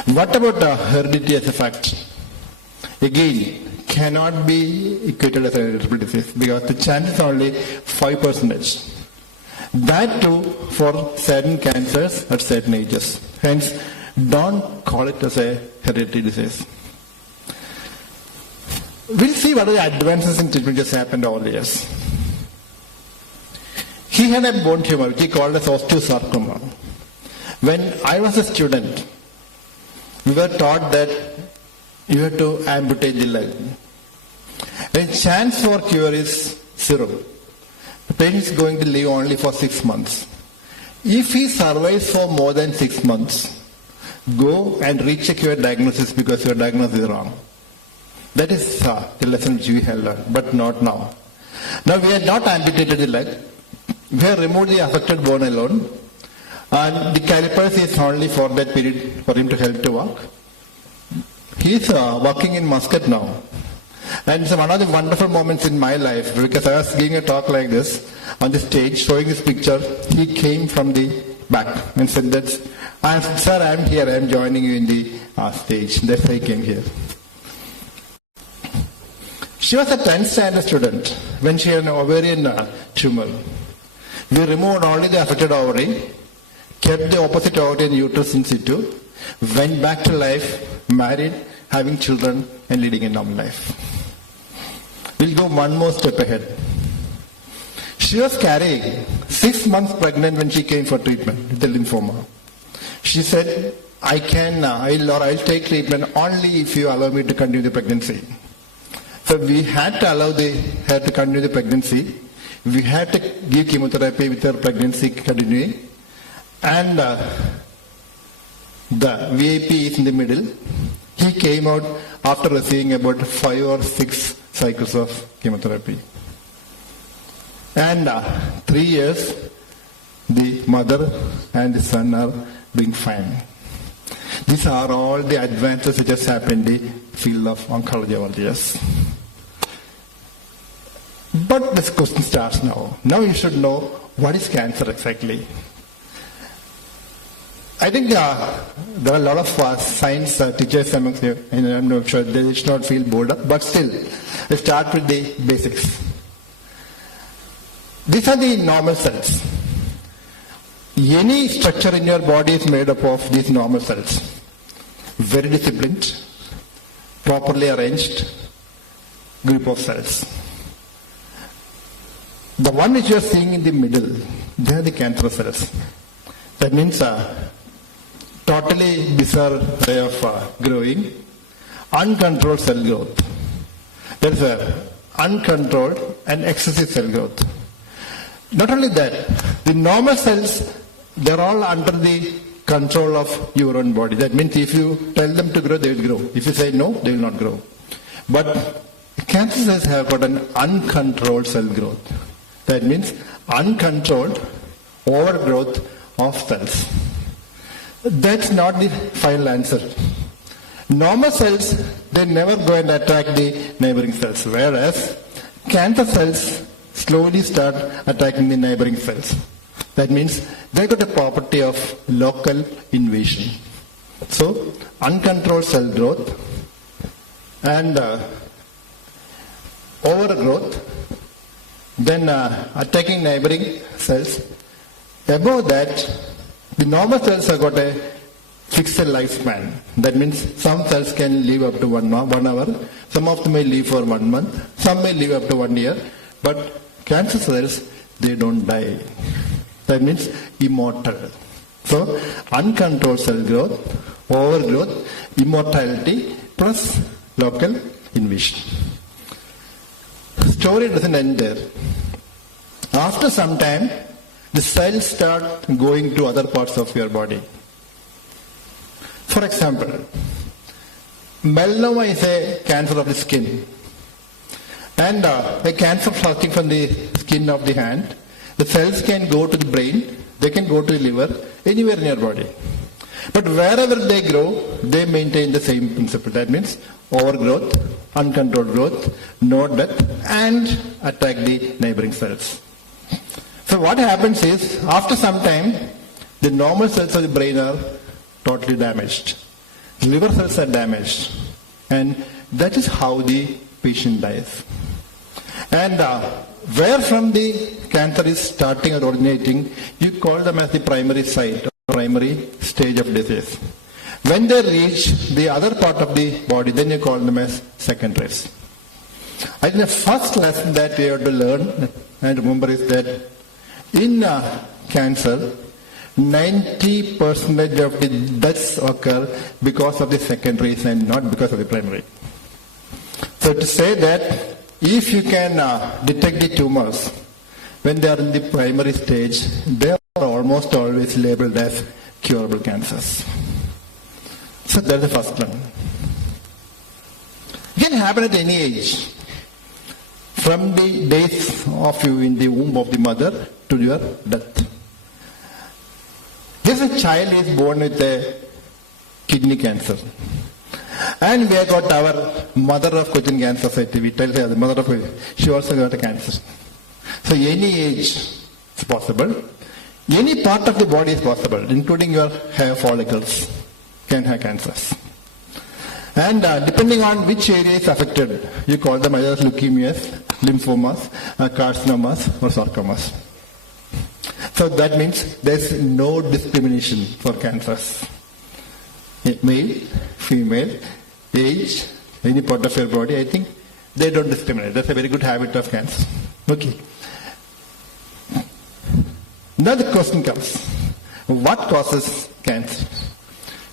What about heredity as a fact? Again, cannot be equated as a hereditary disease because the chance is only 5%. That too for certain cancers at certain ages. Hence, don't call it as a hereditary disease. We'll see what are the advances in treatment just happened all the years. He had a bone tumor which he called as osteosarcoma. When I was a student, we were taught that you have to amputate the leg. The chance for cure is 0. The patient is going to live only for 6 months. If he survives for more than 6 months, go and recheck your diagnosis because your diagnosis is wrong. That is the lesson which we have learned, but not now. Now we have not amputated the leg. We have removed the affected bone alone, and the calipers is only for that period for him to help to walk. He is working in Muscat now. And it's one of the wonderful moments in my life because I was giving a talk like this on the stage, showing this picture. He came from the back and said that, "Sir, I am here, I am joining you in the stage." That's why he came here. She was a 10th standard student when she had an ovarian tumor. We removed only the affected ovary, kept the opposite ovary and uterus in situ, went back to life, married, having children and leading a normal life. We'll go one more step ahead. She was carrying 6 months pregnant when she came for treatment with the lymphoma. She said, I'll take treatment only if you allow me to continue the pregnancy. So we had to allow her to continue the pregnancy. We had to give chemotherapy with her pregnancy continuing. And the VIP is in the middle. He came out after receiving about 5 or 6 cycles of chemotherapy. And 3 years, the mother and the son are doing fine. These are all the advances which has happened in the field of oncology over the years. But this question starts now. Now you should know what is cancer exactly. I think there are a lot of science teachers amongst you, and I'm not sure they should not feel bored up, but still, let's start with the basics. These are the normal cells. Any structure in your body is made up of these normal cells. Very disciplined, properly arranged group of cells. The one which you are seeing in the middle, they are the cancerous cells. That means totally bizarre way of growing, uncontrolled cell growth. There is uncontrolled and excessive cell growth. Not only that, the normal cells, they're all under the control of your own body. That means if you tell them to grow, they will grow. If you say no, they will not grow. But cancer cells have got an uncontrolled cell growth. That means uncontrolled overgrowth of cells. That's not the final answer. Normal cells, they never go and attack the neighboring cells, whereas cancer cells slowly start attacking the neighboring cells. That means they got a property of local invasion. So, uncontrolled cell growth and overgrowth, then attacking neighboring cells. Above that, the normal cells have got a fixed lifespan. That means some cells can live up to 1 hour, some of them may live for 1 month, some may live up to 1 year, but cancer cells, they don't die. That means immortal. So, uncontrolled cell growth, overgrowth, immortality, plus local invasion. Story doesn't end there. After some time, the cells start going to other parts of your body. For example, melanoma is a cancer of the skin. And a cancer starting from the skin of the hand, the cells can go to the brain, they can go to the liver, anywhere in your body. But wherever they grow, they maintain the same principle. That means overgrowth, uncontrolled growth, no death, and attack the neighboring cells. So what happens is, after some time, the normal cells of the brain are totally damaged. Liver cells are damaged. And that is how the patient dies. And where from the cancer is starting or originating, you call them as the primary site or primary stage of disease. When they reach the other part of the body, then you call them as secondaries. I think the first lesson that we have to learn and remember is that in cancer, 90% of the deaths occur because of the secondaries and not because of the primary. So to say that if you can detect the tumors when they are in the primary stage, they are almost always labeled as curable cancers. So that's the first one. It can happen at any age. From the days of you in the womb of the mother to your death. If a child is born with a kidney cancer, and we have got our mother of Cochin Cancer Society, we tell her the mother of, she also got a cancer. So any age is possible. Any part of the body is possible, including your hair follicles can have cancers. And depending on which area is affected, you call them either leukemias, lymphomas, carcinomas, or sarcomas. So that means there's no discrimination for cancers. Male, female, age, any part of your body, I think They don't discriminate. That's a very good habit of cancer. Okay. Now the question comes, what causes cancer?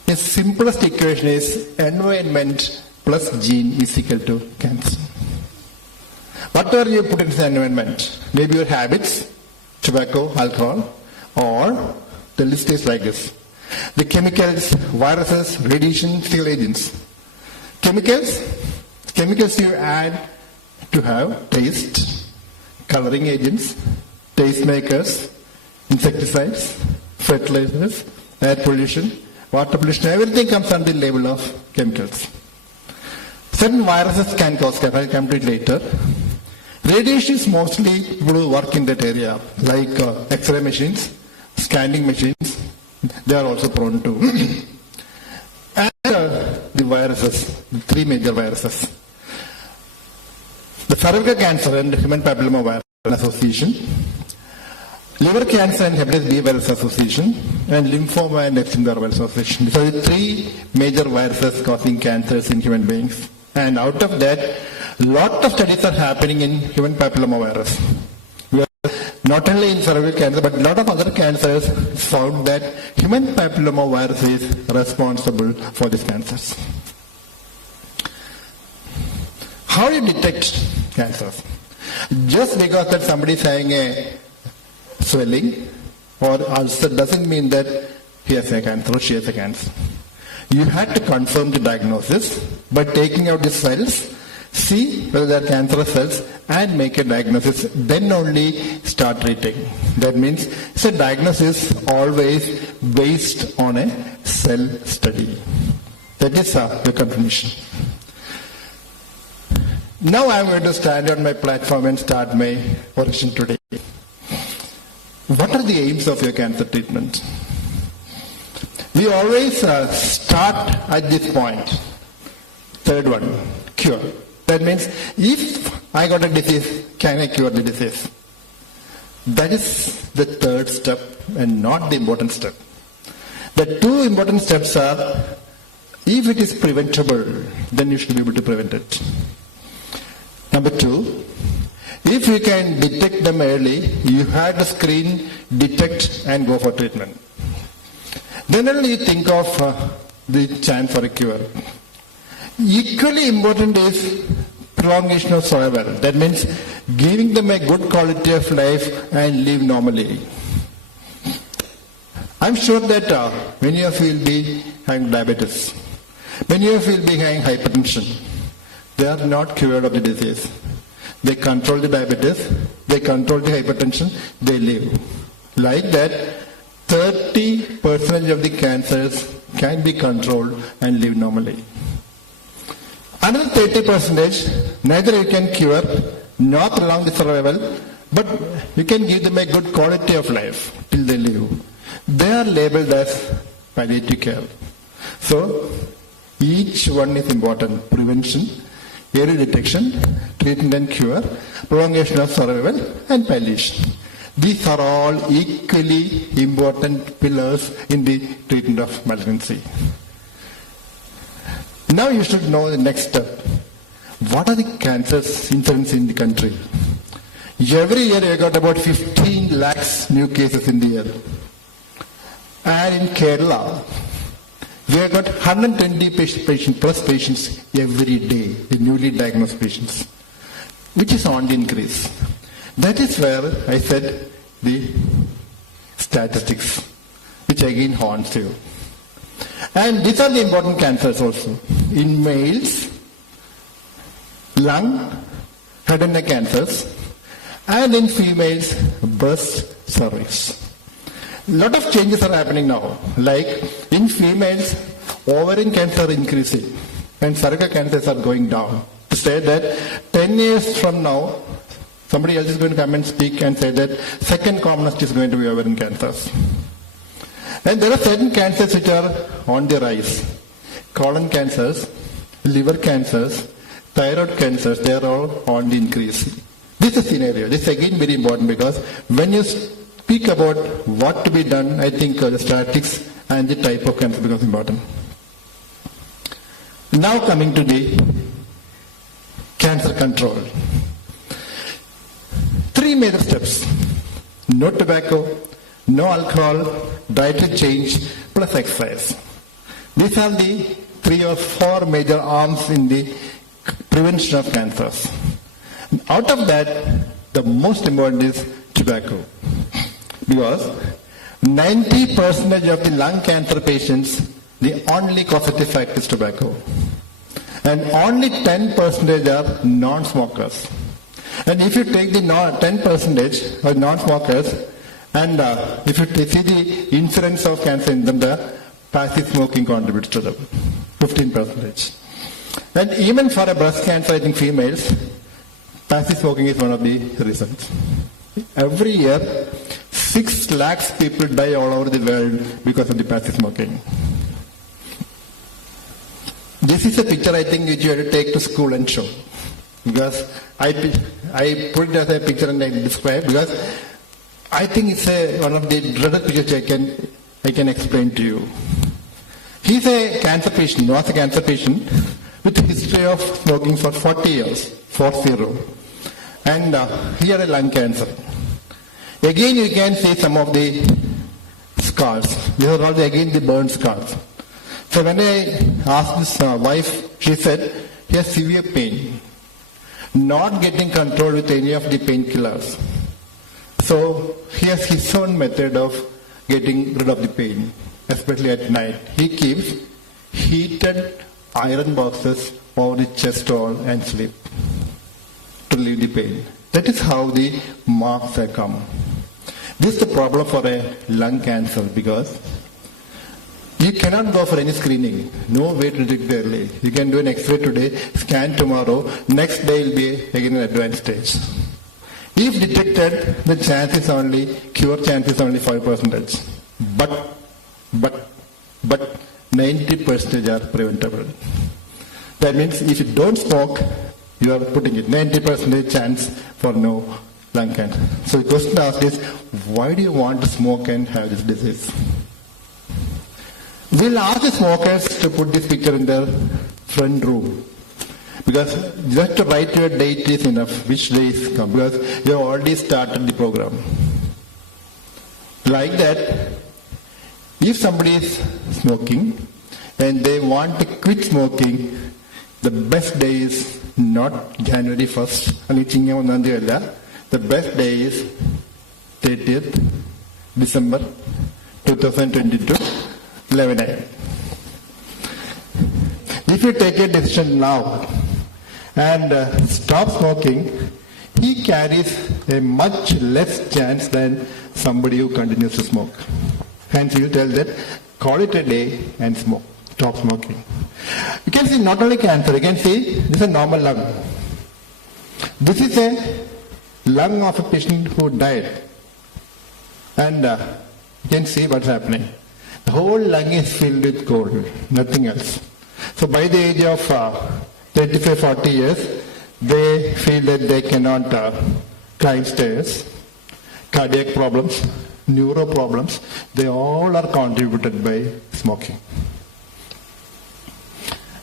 The simplest equation is environment plus gene is equal to cancer. Whatever you put into the environment, maybe your habits, tobacco, alcohol, or the list is like this. The chemicals, viruses, radiation, steel agents. Chemicals you add to have taste, coloring agents, taste makers, insecticides, fertilizers, air pollution, water pollution, everything comes under the label of chemicals. Certain viruses can cause cancer, I'll come to it later. Radiation is mostly people who work in that area, like X-ray machines, scanning machines, they are also prone to. And the viruses, the three major viruses. The cervical cancer and human papillomavirus association, liver cancer and hepatitis B virus association, and lymphoma and Epstein-Barr virus association. These are the three major viruses causing cancers in human beings. And out of that, a lot of studies are happening in human papillomavirus. We are not only in cervical cancer, but a lot of other cancers found that human papillomavirus is responsible for these cancers. How do you detect cancers? Just because that somebody is having a swelling or ulcer doesn't mean that he has a cancer or she has a cancer. You had to confirm the diagnosis by taking out the cells, see whether they are cancerous cells, and make a diagnosis. Then only start treating. That means a diagnosis always based on a cell study. That is your confirmation. Now I am going to stand on my platform and start my oration today. What are the aims of your cancer treatment? We always start at this point. Third one, cure. That means if I got a disease, can I cure the disease? That is the third step and not the important step. The two important steps are, if it is preventable, then you should be able to prevent it. Number two, if you can detect them early, you have to screen, detect, and go for treatment. Then only you think of the chance for a cure. Equally important is prolongation of survival. That means giving them a good quality of life and live normally. I'm sure that many of you will be having diabetes. Many of you will be having hypertension. They are not cured of the disease. They control the diabetes, they control the hypertension, they live. Like that, 30% of the cancers can be controlled and live normally. Another 30%, neither you can cure nor prolong the survival, but you can give them a good quality of life till they live. They are labeled as palliative care. So, each one is important. Prevention, early detection, treatment and cure, prolongation of survival, and palliation. These are all equally important pillars in the treatment of malignancy. Now you should know the next step. What are the cancer incidents in the country? Every year you got about 15 lakhs new cases in the year. And in Kerala, we have got 120 plus patients every day, the newly diagnosed patients, which is on the increase. That is where I said the statistics, which again haunts you. And these are the important cancers also. In males, lung, head and neck cancers, and in females, breast, cervix. A lot of changes are happening now. Like in females, ovarian cancer are increasing and cervical cancers are going down. To say that 10 years from now, somebody else is going to come and speak and say that second commonest is going to be ovarian cancers. And there are certain cancers which are on the rise. Colon cancers, liver cancers, thyroid cancers, they are all on the increase. This is the scenario. This is again very important because when you speak about what to be done, I think the statistics and the type of cancer becomes important. Now coming to the cancer control. 3 major steps: no tobacco, no alcohol, dietary change, plus exercise. These are the 3 or 4 major arms in the prevention of cancers. Out of that, the most important is tobacco. Because 90% of the lung cancer patients, the only causative factor is tobacco. And only 10% are non-smokers. And if you take the 10% of non-smokers, and if you see the incidence of cancer in them, the passive smoking contributes to them, 15%. And even for a breast cancer in females, passive smoking is one of the reasons. Every year, 6 lakhs people die all over the world because of the passive smoking. This is a picture I think which you have to take to school and show. Because I put it as a picture and I describe because I think it's one of the dreaded pictures I can explain to you. He's a cancer patient, was a cancer patient with a history of smoking for 40 years, 40. And he had a lung cancer. Again, you can see some of the scars. These are all again the burn scars. So when I asked his wife, she said he has severe pain, not getting control with any of the painkillers. So he has his own method of getting rid of the pain, especially at night. He keeps heated iron boxes over the chest wall and sleep to relieve the pain. That is how the marks have come. This is the problem for a lung cancer because you cannot go for any screening. No way to detect early. You can do an X-ray today, scan tomorrow, next day will be again an advanced stage. If detected, the cure chance is only 5%. But 90% are preventable. That means if you don't smoke, you are putting it 90% chance for no lung cancer. So the question asked is, why do you want to smoke and have this disease? We'll ask the smokers to put this picture in their front room. Because just to write your date is enough, which day is come, because you have already started the program. Like that, if somebody is smoking and they want to quit smoking, the best day is not January 1st, the best day is 30th December 2022, 11 a.m. If you take a decision now and stop smoking, he carries a much less chance than somebody who continues to smoke. Hence you tell that, call it a day and smoke. Stop smoking. You can see not only cancer, you can see this is a normal lung. This is a lung of a patient who died. And you can see what's happening. The whole lung is filled with coal, nothing else. So by the age of 35, 40 years, they feel that they cannot climb stairs, cardiac problems, neuro problems, they all are contributed by smoking.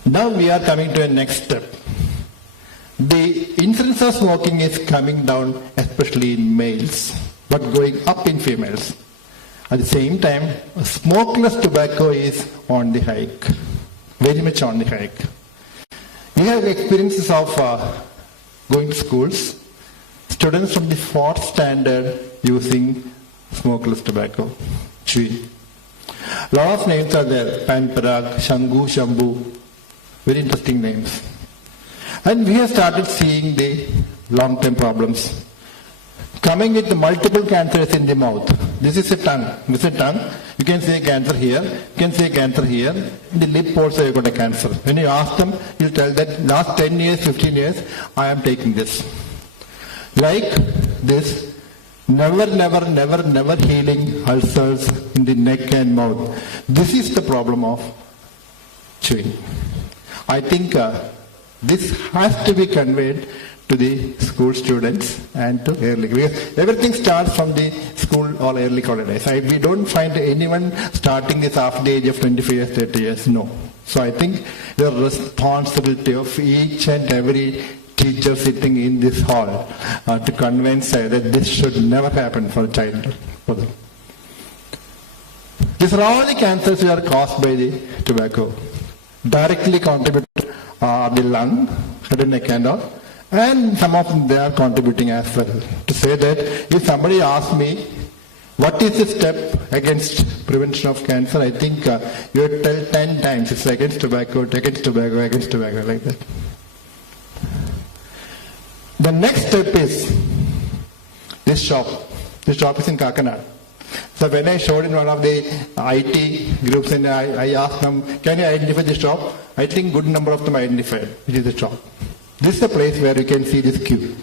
Now we are coming to a next step. The incidence of smoking is coming down, especially in males, but going up in females. At the same time, smokeless tobacco is on the hike, very much on the hike. We have experiences of going to schools, students from the 4th standard using smokeless tobacco, chewing. A lot of names are there, Panparag, Shangu, Shambhu, very interesting names. And we have started seeing the long-term problems. Coming with the multiple cancers in the mouth. This is a tongue. This is a tongue. You can see a cancer here. You can see a cancer here. In the lip also you got a cancer. When you ask them, you tell that last 10 years, 15 years, I am taking this. Like this, never healing ulcers in the neck and mouth. This is the problem of chewing. I think this has to be conveyed to the school students and to early. Because everything starts from the school or early college days. We don't find anyone starting this after the age of 25 years, 30 years. No. So I think the responsibility of each and every teacher sitting in this hall to convince that this should never happen for a child. For them. These are all the cancers which are caused by the tobacco. Directly contribute the lung, head and neck and all. And some of them they are contributing as well. To say that if somebody asks me, what is the step against prevention of cancer? I think you would tell 10 times it's against tobacco, against tobacco, against tobacco, like that. The next step is this shop. This shop is in Kakanad. So when I showed in one of the IT groups and I asked them, can you identify the shop? I think good number of them identified, which is the shop. This is the place where you can see this queue.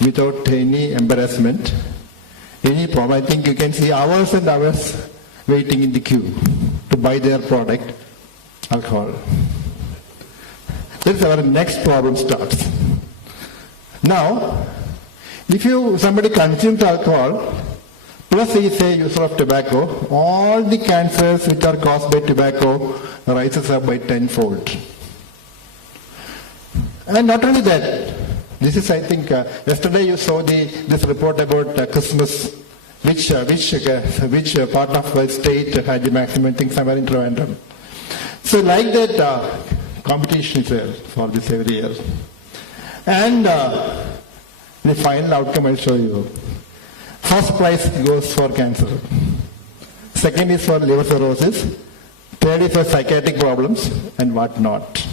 Without any embarrassment, any problem. I think you can see hours and hours waiting in the queue to buy their product, alcohol. This is our next problem starts. Now, if somebody consumes alcohol, plus he is a user of tobacco, all the cancers which are caused by tobacco rises up by tenfold. And not only that, this is, I think, yesterday you saw this report about Christmas, which part of the state had the maximum thing somewhere in Trivandrum. So like that, competition is there for this every year. And the final outcome I'll show you. First prize goes for cancer. Second is for liver cirrhosis. Third is for psychiatric problems and what not.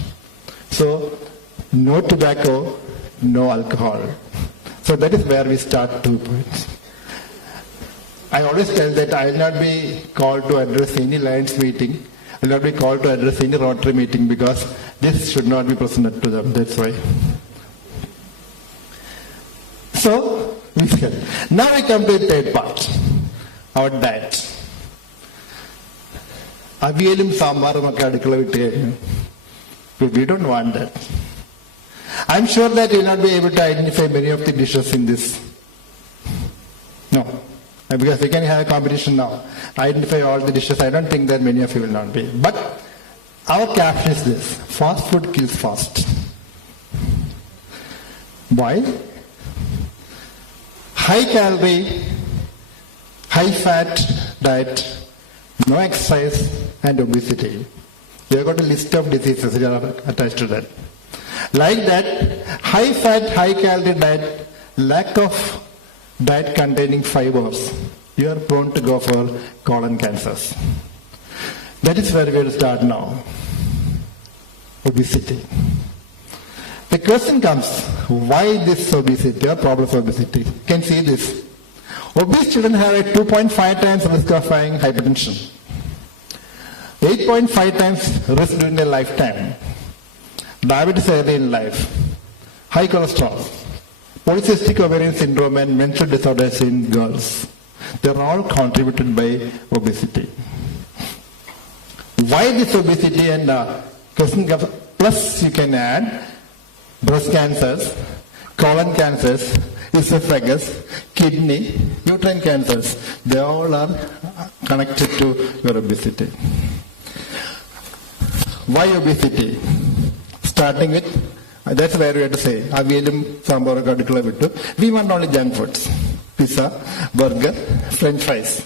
So, no tobacco, no alcohol. So that is where we start 2 points. I always tell that I will not be called to address any Lions meeting. I will not be called to address any Rotary meeting because this should not be presented to them. That's why. So, now we come to the third part, our diet. Aviyalum sambarum okke adukala vittu kazhinju. We don't want that. I'm sure that you will not be able to identify many of the dishes in this. No. Because we can have a competition now. Identify all the dishes. I don't think that many of you will not be. But our caption is this. Fast food kills fast. Why? High calorie, high fat diet, no exercise and obesity. You have got a list of diseases that are attached to that. Like that, high fat, high calorie diet, lack of diet containing fibers, you are prone to go for colon cancers. That is where we will start now. Obesity. The question comes, why this obesity or problems of obesity? You can see this. Obese children have a 2.5 times risk of having hypertension. 8.5 times risk during their lifetime. Diabetes early in life. High cholesterol. Polycystic ovarian syndrome and menstrual disorders in girls. They are all contributed by obesity. Why this obesity? And question comes, plus you can add breast cancers, colon cancers, esophagus, kidney, uterine cancers. They all are connected to your obesity. Why obesity? Starting with, that's where we have to say, we want only junk foods. Pizza, burger, french fries.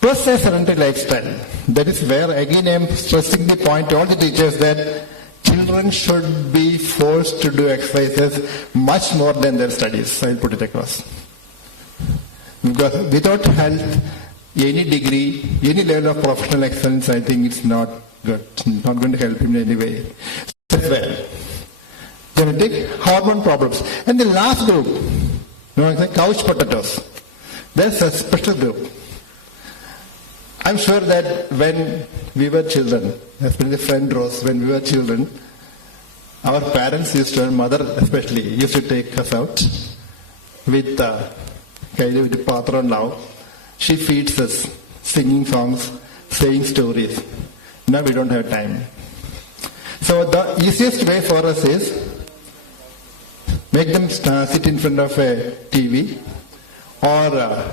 Plus a sedentary lifestyle. That is where again I am stressing the point to all the teachers that children should be forced to do exercises much more than their studies. I will put it across. Because without health, any degree, any level of professional excellence, I think it's not good. Not going to help him in any way. As well. Genetic hormone problems. And the last group, couch potatoes. There's a special group. I'm sure that when we were children, especially the front rows, when we were children, our parents used to, mother especially, used to take us out with the patron now. She feeds us, singing songs, saying stories. Now we don't have time. So the easiest way for us is make them sit in front of a TV or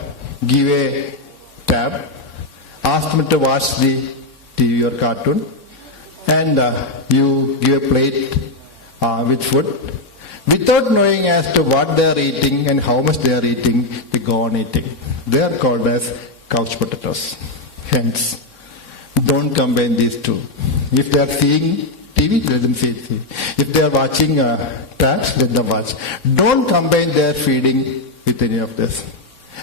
give a tab, ask them to watch the TV or cartoon, and you give a plate with food. Without knowing as to what they are eating and how much they are eating, they go on eating. They are called as couch potatoes. Hence, don't combine these two. If they are seeing TV, let them see TV. If they are watching tabs, let them watch. Don't combine their feeding with any of this.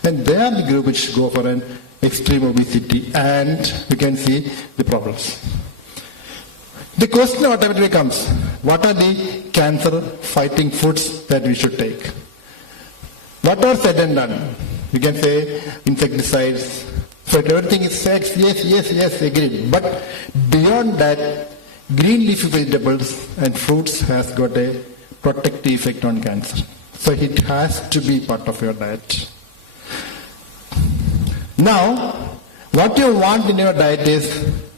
And they are the group which go for an extreme obesity, and you can see the problems. The question automatically comes, what are the cancer-fighting foods that we should take? What are said and done? You can say insecticides, so everything is sex, yes, agreed. But beyond that, green leafy vegetables and fruits has got a protective effect on cancer. So it has to be part of your diet. Now, what you want in your diet is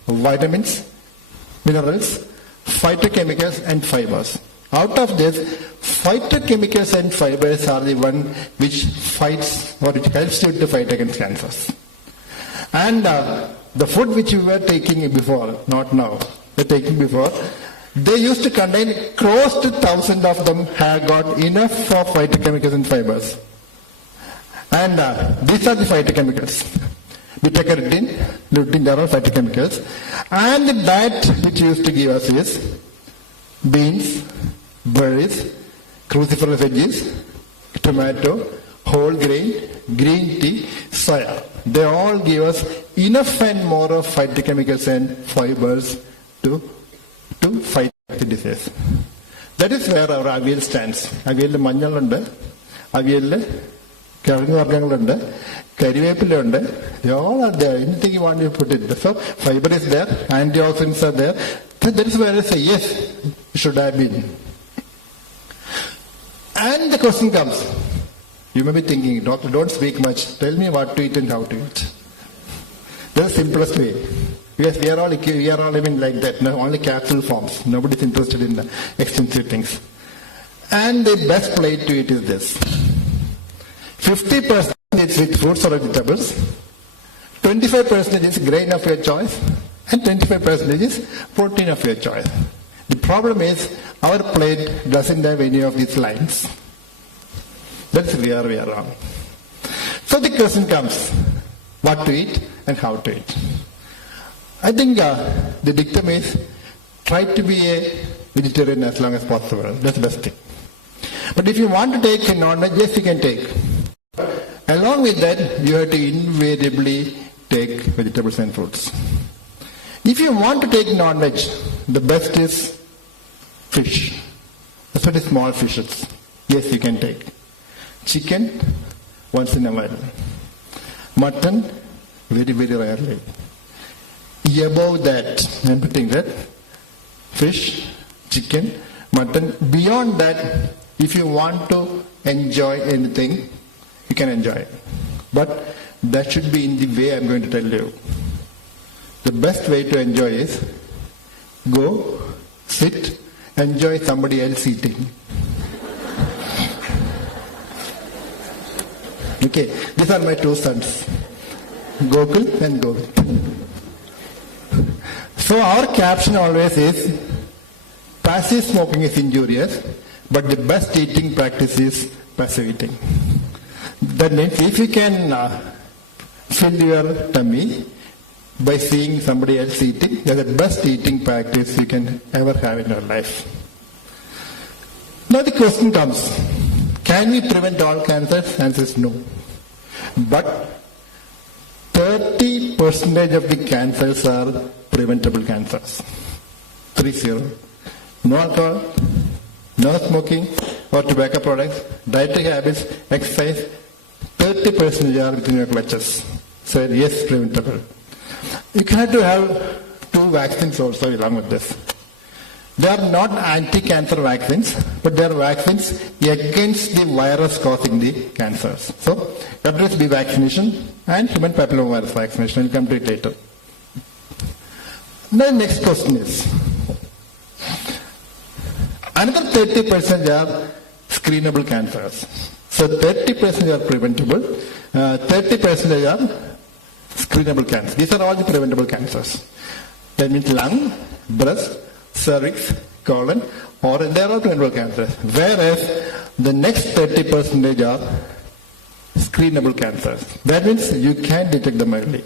vitamins, minerals, phytochemicals and fibers. Out of this, phytochemicals and fibers are the one which fights or it helps you to fight against cancers. And the food which you were taking before, not now, they're taking before, they used to contain close to 1,000 of them have got enough of phytochemicals and fibers. And these are the phytochemicals. Beta-carotene, lutein, there are phytochemicals. And the diet which used to give us is beans, berries, cruciferous veggies, tomato, whole grain, green tea, soya. They all give us enough and more of phytochemicals and fibers to fight the disease. That is where our avial stands. Avial manjal undu, avial കിഴങ്ങ് വർഗ്ഗങ്ങളുണ്ട്, കരിവേപ്പിലുണ്ട്, they all are there. Anything you want, you put it there. So fiber is there, antioxidants are there. So that is where I say yes, it should have been. And the question comes, you may be thinking, doctor, don't speak much, tell me what to eat and how to eat. That's the simplest way. Yes, we are all living like that, no, only capsule forms. Nobody is interested in the extensive things. And the best plate to eat is this. 50% is with fruits or vegetables, 25% is grain of your choice, and 25% is protein of your choice. The problem is our plate doesn't have any of these lines. That's where we are wrong. So the question comes, what to eat and how to eat. I think the dictum is try to be a vegetarian as long as possible. That's the best thing. But if you want to take a non-veg, yes, you can take. Along with that, you have to invariably take vegetables and fruits. If you want to take non-veg, the best is fish, especially small fishes. Yes, you can take. Chicken, once in a while. Mutton, very, very rarely. Above that, I'm putting that, fish, chicken, mutton. Beyond that, if you want to enjoy anything, you can enjoy it. But that should be in the way I'm going to tell you. The best way to enjoy is go, sit, enjoy somebody else eating. Okay, these are my two sons, Gokul and Govind. So our caption always is, passive smoking is injurious, but the best eating practice is passive eating. That means if you can fill your tummy by seeing somebody else eating, that's the best eating practice you can ever have in your life. Now the question comes, can we prevent all cancers? Answer is no. But 30% of the cancers are preventable cancers. 30. No alcohol, no smoking or tobacco products, dietary habits, exercise, 30% are within your clutches. So yes, preventable. You have to have 2 vaccines also along with this. They are not anti-cancer vaccines, but they are vaccines against the virus causing the cancers. So, hepatitis B vaccination and human papillomavirus vaccination. We'll come to it later. The next question is, another 30% are screenable cancers. So 30% are preventable, 30% are screenable cancers. These are all the preventable cancers. That means lung, breast, cervix, colon, or there are preventable cancers. Whereas the next 30% are screenable cancers. That means you can detect them early.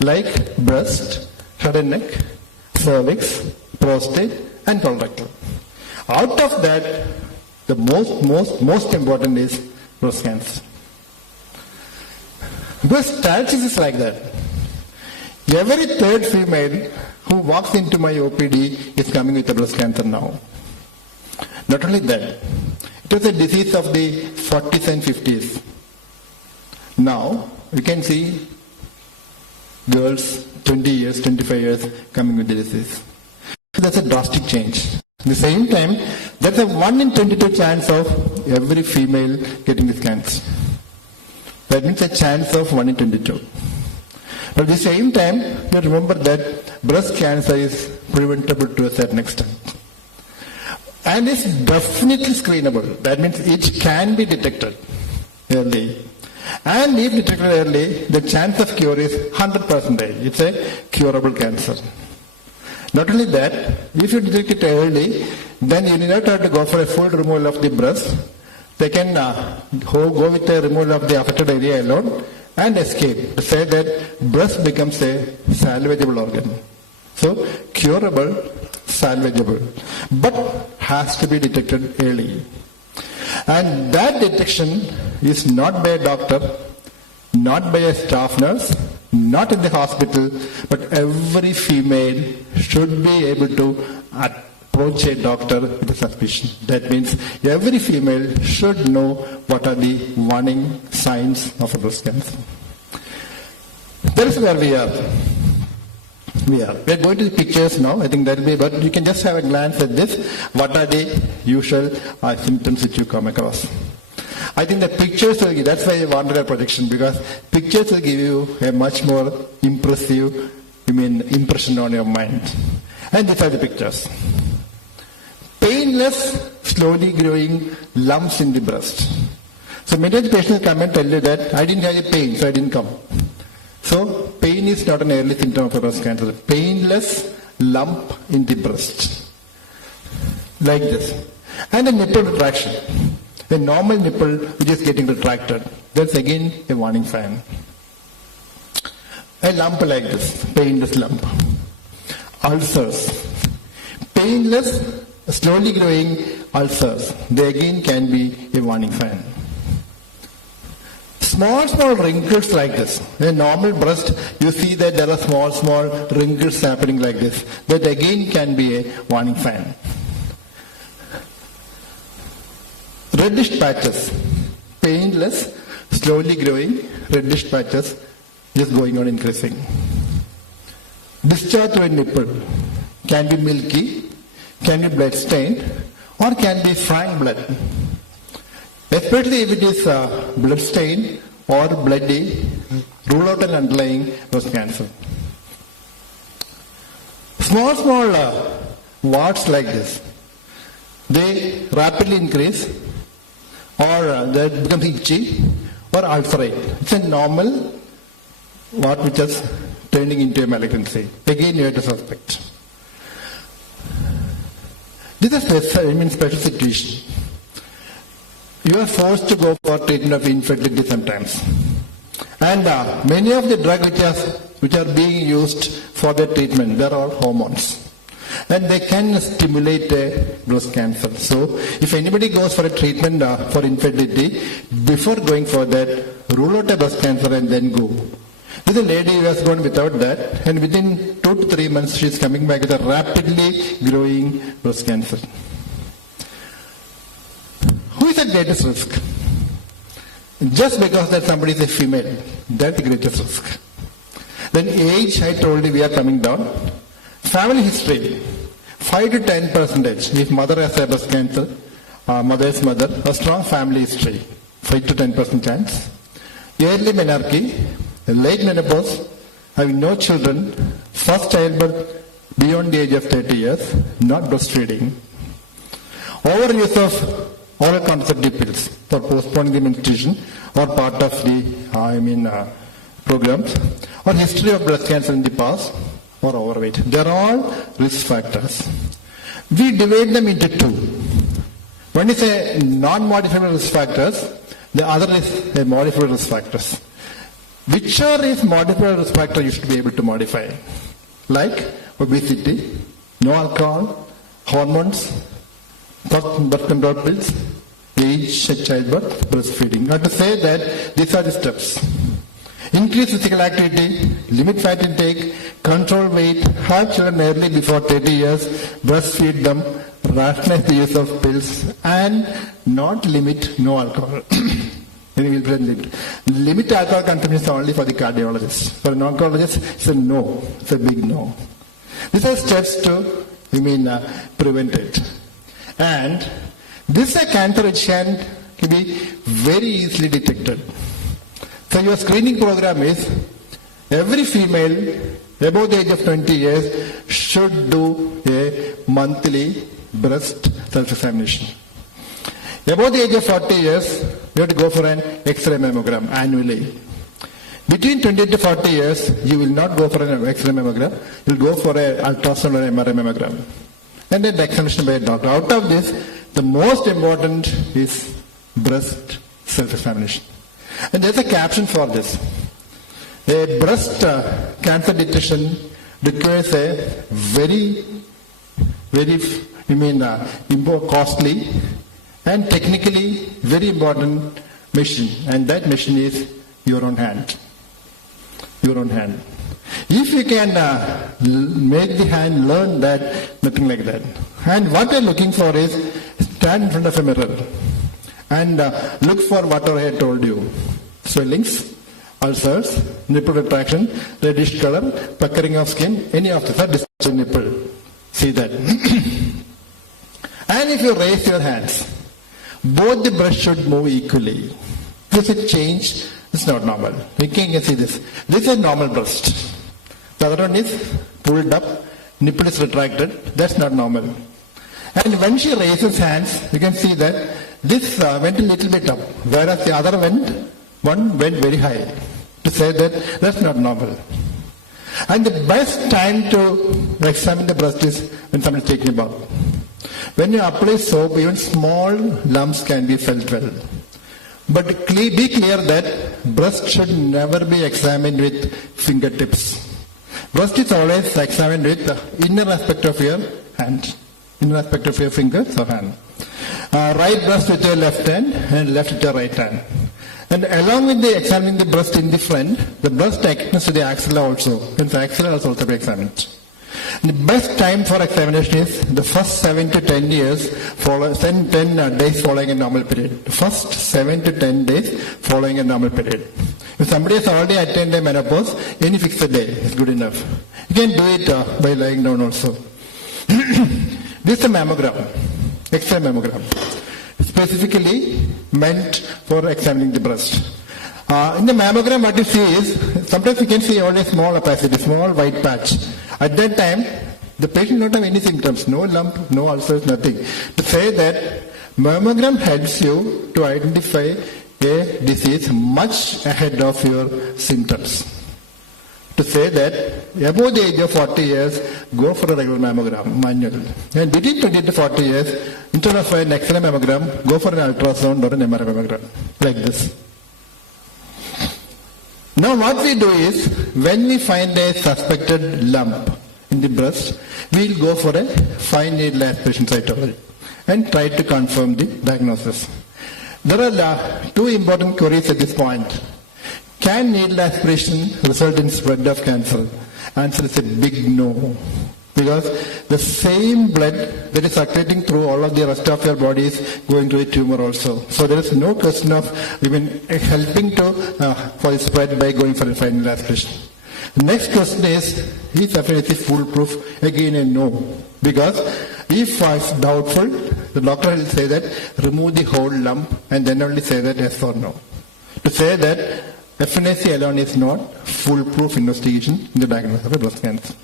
Like breast, head and neck, cervix, prostate, and colorectal. Out of that, the most important is breast cancer. Because statistics is like that. Every third female who walks into my OPD is coming with a breast cancer now. Not only that, it was a disease of the 40s and 50s. Now, you can see girls 20 years, 25 years coming with the disease. That's a drastic change. At the same time, there's a 1 in 22 chance of every female getting this cancer. That means a chance of 1 in 22. But at the same time, you remember that breast cancer is preventable to a certain extent. And it's definitely screenable. That means it can be detected early. And if detected early, the chance of cure is 100%. It's a curable cancer. Not only that, if you detect it early, then you don't have to go for a full removal of the breast. They can go with a removal of the affected area alone and escape. To say that breast becomes a salvageable organ. So, curable, salvageable, but has to be detected early. And that detection is not by a doctor, not by a staff nurse, not in the hospital, but every female should be able to approach a doctor with a suspicion. That means every female should know what are the warning signs of a breast cancer. That is where we are. We are going to the pictures now. I think that will be, but you can just have a glance at this. What are the usual symptoms that you come across? I think the pictures will give, that's why I wanted a projection, because pictures will give you a much more impressive, impression on your mind. And these are the pictures. Painless, slowly growing lumps in the breast. So many of the patients come and tell you that I didn't have any pain, so I didn't come. So pain is not an early symptom of breast cancer. Painless lump in the breast. Like this. And a nipple retraction. A normal nipple which is getting retracted. That's again a warning sign. A lump like this. Painless lump. Ulcers. Painless, slowly growing ulcers. They again can be a warning sign. Small wrinkles like this. A normal breast, you see that there are small wrinkles happening like this. That again can be a warning sign. Reddish patches. Painless, slowly growing, reddish patches just going on increasing. Discharge through a nipple. Can be milky, can be blood stained, or can be frank blood. Especially if it is blood stained or bloody, rule out an underlying breast cancer. Small warts like this, they rapidly increase, or they become itchy or ulcerate. It's a normal wart which is turning into a malignancy. Again, you have to suspect. This is a special situation. You are forced to go for treatment of infertility sometimes. And many of the drugs which are being used for the treatment, they are all hormones. And they can stimulate breast cancer. So if anybody goes for a treatment for infertility, before going for that, rule out a breast cancer and then go. There's a lady who has gone without that, and within 2 to 3 months she is coming back with a rapidly growing breast cancer. Who is at greatest risk? Just because that somebody is a female, that's the greatest risk. Then age, I told you we are coming down. Family history, 5 to 10%. If mother has a breast cancer, mother's mother, a strong family history, 5 to 10% chance. Early menarche, late menopause, having no children, first childbirth beyond the age of 30 years, not breastfeeding. Overuse of oral contraceptive pills for postponing the menstruation or part of the programs, or history of breast cancer in the past, or overweight. They are all risk factors. we divide them into two. One is a non-modifiable risk factors, the other is a modifiable risk factors. Whichever is modifiable risk factor you should be able to modify, like obesity, no alcohol, hormones, birth control pills, age, childbirth, breastfeeding. Not to say that these are the steps. Increase physical activity, limit fat intake, control weight, have children early before 30 years, breastfeed them, rationalize the use of pills, and not limit no alcohol. Limit alcohol consumption only for the cardiologist. For an oncologist, it's a no. It's a big no. These are steps to prevent it. And this is a cancer which can be very easily detected. So your screening program is every female above the age of 20 years should do a monthly breast self-examination. Above the age of 40 years, you have to go for an X-ray mammogram annually. Between 20 to 40 years, you will not go for an X-ray mammogram. You will go for an ultrasound or MRI mammogram. And then the examination by a doctor. Out of this, the most important is breast self-examination. And there's a caption for this. A breast cancer detection requires a very costly and technically very important machine. And that machine is your own hand. Your own hand. If you can make the hand learn that, nothing like that. And what we're looking for is stand in front of a mirror and look for whatever I told you. Swellings, ulcers, nipple retraction, reddish color, puckering of skin, any of this are discharged nipple. See that. And if you raise your hands, both the breasts should move equally. If it change, it's not normal. You can see this. This is normal breast. The other one is pulled up, nipple is retracted. That's not normal. And when she raises hands, you can see that this went a little bit up, whereas the other one went very high. To say that that's not normal. And the best time to examine the breast is when someone is taking a bath. When you apply soap, even small lumps can be felt well. But be clear that breast should never be examined with fingertips. Breast is always examined with the inner aspect of your hand, inner aspect of your fingers or hand. Right breast with your left hand and left with your right hand. And along with the examining the breast in the front, the breast connects to the axilla also. And the axilla also be examined. The best time for examination is the first 7 to 10 years, 10 days following a normal period. The first 7 to 10 days following a normal period. If somebody has already attained a menopause, any fixed day is good enough. You can do it by lying down also. This is a mammogram, X-ray mammogram, specifically meant for examining the breast. In the mammogram, what you see is, sometimes you can see only small opacity, small white patch. At that time, the patient don't have any symptoms, no lump, no ulcers, nothing. To say that mammogram helps you to identify a disease much ahead of your symptoms. To say that above the age of 40 years, go for a regular mammogram, manual. And between 20 to 40 years, instead of an X-ray mammogram, go for an ultrasound or an MRI mammogram, like this. Now what we do is, when we find a suspected lump in the breast, we'll go for a fine needle aspiration cytology and try to confirm the diagnosis. There are two important queries at this point. Can needle aspiration result in spread of cancer? Answer is a big no. Because the same blood that is circulating through all of the rest of your body is going to a tumor also. So there is no question of even helping to for spread by going for a final aspiration. The next question is definitely foolproof? Again a no. Because if it's doubtful, the doctor will say that remove the whole lump and then only say that yes or no. To say that FNAC alone is not foolproof investigation in the diagnosis of breast cancer.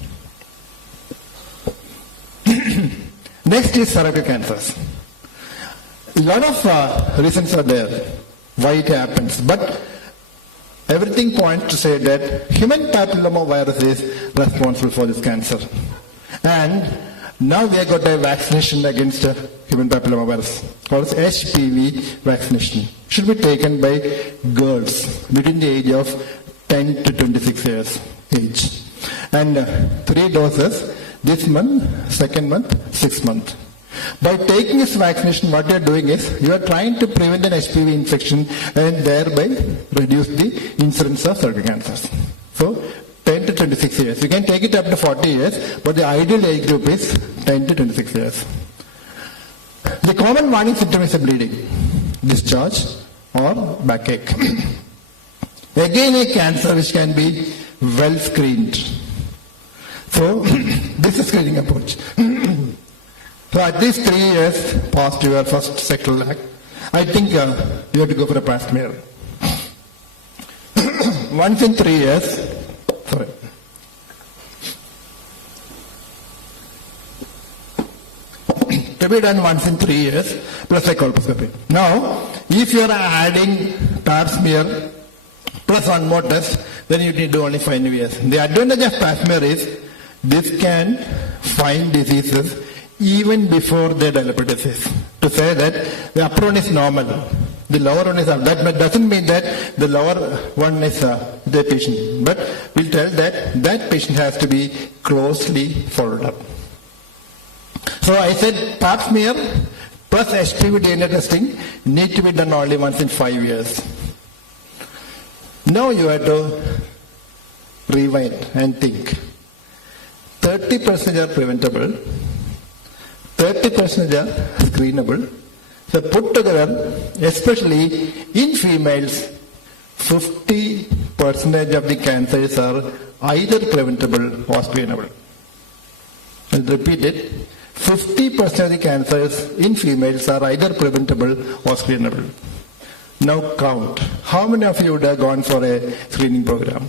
Next is cervical cancers. A lot of reasons are there why it happens, but everything points to say that human papilloma virus is responsible for this cancer. And Now we have got a vaccination against human papillomavirus called HPV vaccination. Should be taken by girls between the age of 10 to 26 years age. And 3 doses this month, second month, 6th month. By taking this vaccination, what you are doing is you are trying to prevent an HPV infection and thereby reduce the incidence of cervical cancers. So 10 to 26 years. You can take it up to 40 years, but the ideal age group is 10 to 26 years. The common warning symptom is bleeding, discharge, or backache. Again, a cancer which can be well screened. So this is screening approach. So at least 3 years past your first sexual act, I think you have to go for a pap smear. Once in 3 years, sorry. To be done once in 3 years plus a colposcopy. Now, if you are adding pap smear plus one more test, then you need to do only 5 years. The advantage of pap smear is this can find diseases even before they develop a disease. To say that the upper one is normal, the lower one is up. That doesn't mean that the lower one is the patient, but we'll tell that that patient has to be closely followed up. So I said pap smear plus HPV DNA testing need to be done only once in 5 years. Now you have to rewind and think. 30% are preventable, 30% are screenable. So put together, especially in females, 50% of the cancers are either preventable or screenable. I'll repeat it. 50% of the cancers in females are either preventable or screenable. Now count. How many of you would have gone for a screening program?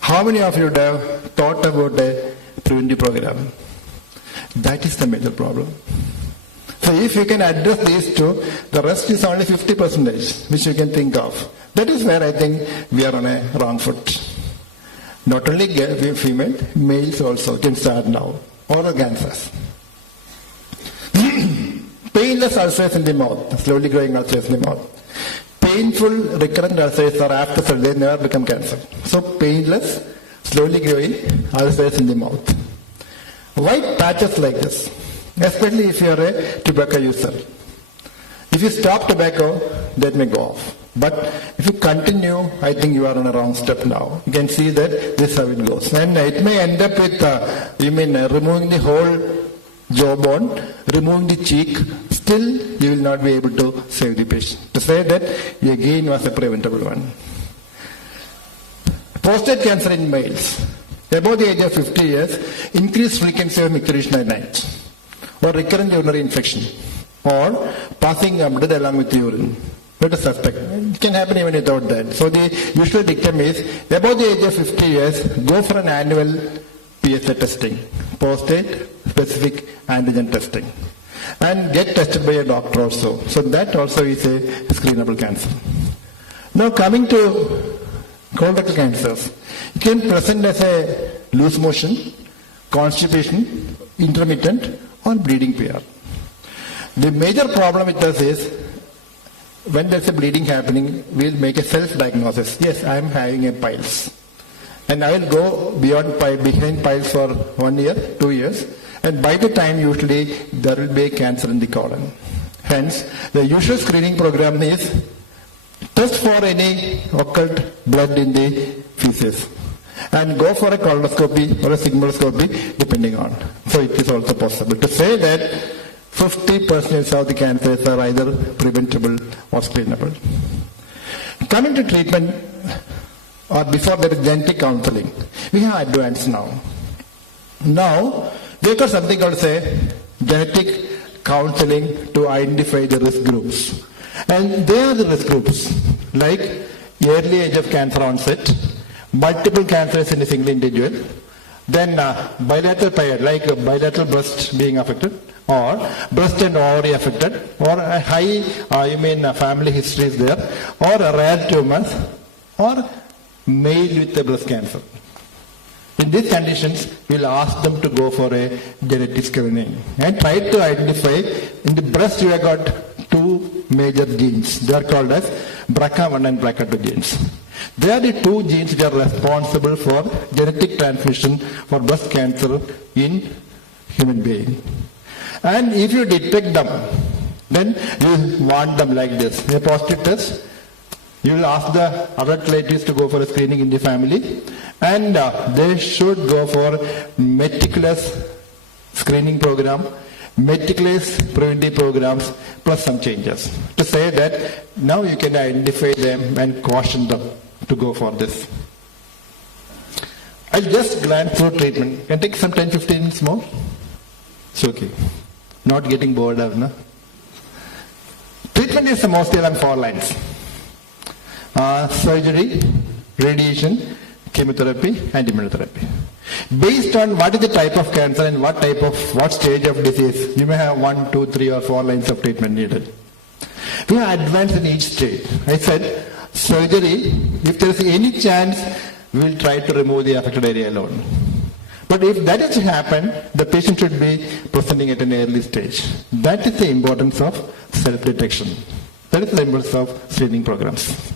How many of you would have thought about a preventive program? That is the major problem. So if you can address these two, the rest is only 50% which you can think of. That is where I think we are on a wrong foot. Not only female, males also can start now. Oral cancers. Painless ulcers in the mouth, slowly growing ulcers in the mouth. Painful recurrent ulcers are after surgery, they never become cancer. So painless, slowly growing ulcers in the mouth. White patches like this, especially if you are a tobacco user. If you stop tobacco, that may go off. But if you continue, I think you are on a wrong step now. You can see that this is how it goes. And it may end up with, removing the whole jawbone, removing the cheek, still you will not be able to save the patient. To say that again was a preventable one. Prostate cancer in males. Above the age of 50 years, increased frequency of micturition at night, or recurrent urinary infection, or passing blood along with urine. Not a suspect. It can happen even without that. So the usual dictum is, above the age of 50 years, go for an annual PSA testing, prostate specific antigen testing, and get tested by a doctor also. So that also is a screenable cancer. Now coming to colorectal cancers, it can present as a loose motion, constipation, intermittent, or bleeding PR. The major problem with us is when there's a bleeding happening, we'll make a self-diagnosis. Yes, I'm having a piles. And I will go behind piles for 1 year, 2 years, and by the time usually there will be a cancer in the colon. Hence, the usual screening program is test for any occult blood in the feces and go for a colonoscopy or a sigmoidoscopy depending on. So it is also possible to say that 50% of the cancers are either preventable or screenable. Coming to treatment, or before there is genetic counseling, we have advanced now. Now, we've got something called genetic counseling to identify the risk groups. And they are the risk groups, like early age of cancer onset, multiple cancers in a single individual, then bilateral paired, like bilateral breast being affected, or breast and ovary affected, or a high, family history is there, or a rare tumors, or male with the breast cancer. In these conditions, we'll ask them to go for a genetic screening and try to identify. In the breast, you have got two major genes. They are called as BRCA1 and BRCA2 genes. They are the two genes that are responsible for genetic transmission for breast cancer in human being. And if you detect them, then you want them like this. A positive test, you will ask the other relatives to go for a screening in the family, and they should go for meticulous screening program, meticulous preventive programs, plus some changes. To say that now you can identify them and caution them to go for this. I'll just glance through treatment. Can take some 10-15 minutes more? It's okay. Not getting bored of, no? Treatment is mostly along 4 lines. Surgery, radiation, chemotherapy, and immunotherapy. Based on what is the type of cancer and what stage of disease, you may have 1, 2, 3, or 4 lines of treatment needed. We are advanced in each stage. I said, surgery, if there is any chance, we will try to remove the affected area alone. But if that is to happen, the patient should be presenting at an early stage. That is the importance of self-detection. That is the importance of screening programs.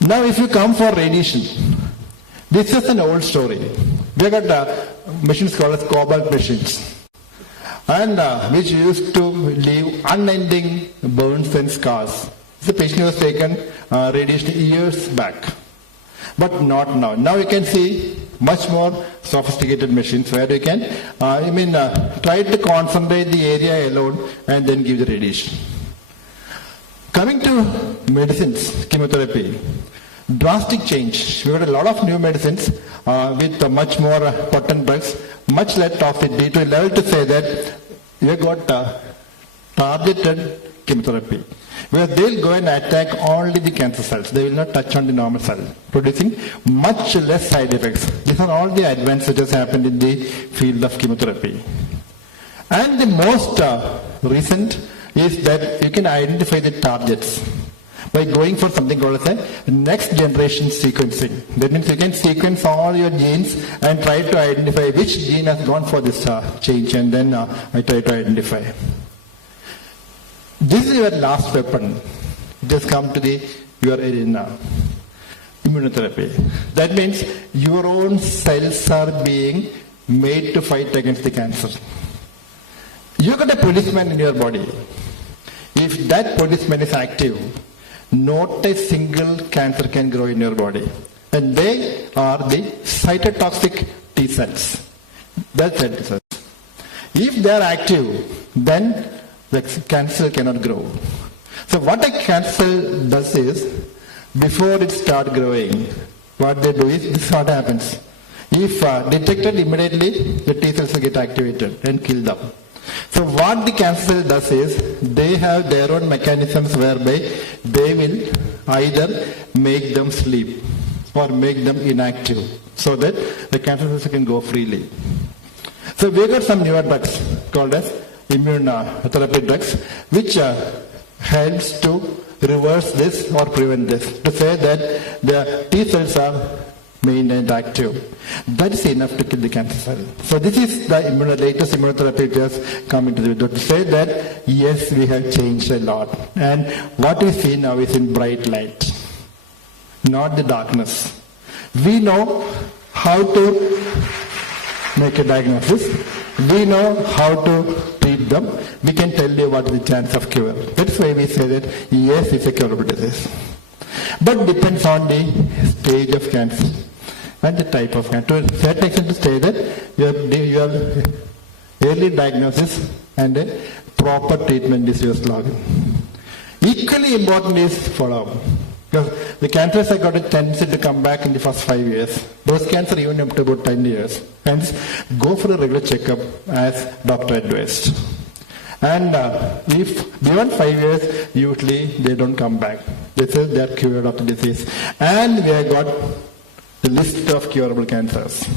Now if you come for radiation, this is an old story. We have got machines called as cobalt machines, and which used to leave unending burns and scars. The patient was taken radiation years back, but not now. Now you can see much more sophisticated machines where you can try to concentrate the area alone and then give the radiation. Coming to medicines, chemotherapy, drastic change. We got a lot of new medicines with much more potent drugs, much less toxicity, to a level to say that we got targeted chemotherapy, where they'll go and attack only the cancer cells. They will not touch on the normal cell, producing much less side effects. These are all the advances that has happened in the field of chemotherapy. And the most recent is that you can identify the targets by going for something called as a next generation sequencing. That means you can sequence all your genes and try to identify which gene has gone for this change, and then I try to identify. This is your last weapon. Just come to your arena. Immunotherapy. That means your own cells are being made to fight against the cancer. You got a policeman in your body. If that policeman is active, not a single cancer can grow in your body. And they are the cytotoxic T cells. That's it. If they are active, then the cancer cannot grow. So what a cancer does is, before it starts growing, what they do is, this is what happens. If detected immediately, the T cells will get activated and kill them. So what the cancer cell does is, they have their own mechanisms whereby they will either make them sleep or make them inactive, so that the cancer cells can go freely. So we got some newer drugs called as immunotherapy drugs, which helps to reverse this or prevent this, to say that the T cells are maintained active. That is enough to kill the cancer cell. So this is the latest immunotherapy that has come into the video, to say that yes, we have changed a lot. And what we see now is in bright light, not the darkness. We know how to make a diagnosis. We know how to treat them. We can tell you what is the chance of cure. That's why we say that yes, it's a curable disease. But depends on the stage of cancer and the type of cancer. To a certain extent, to say that you have early diagnosis and a proper treatment is your slogan. Equally important is follow-up. Because the cancers have got a tendency to come back in the first 5 years. Those cancers even up to about 10 years. Hence, go for a regular checkup as doctor advised. And if beyond 5 years, usually they don't come back. They say they are cured of the disease. And we have got the list of curable cancers.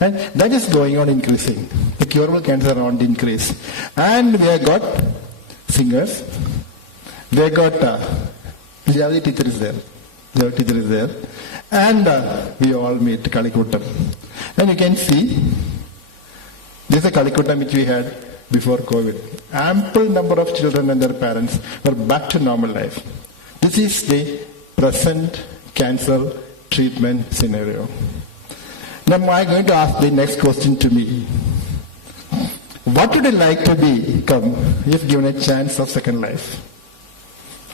And that is going on increasing. The curable cancers are on the increase. And we have got singers. We have got Javadi teacher is there. And we all meet Kalikuttam. And you can see, this is a Calcutta which we had before COVID. Ample number of children and their parents were back to normal life. This is the present cancer treatment scenario. Now I'm going to ask the next question to me. What would you like to become if given a chance of second life?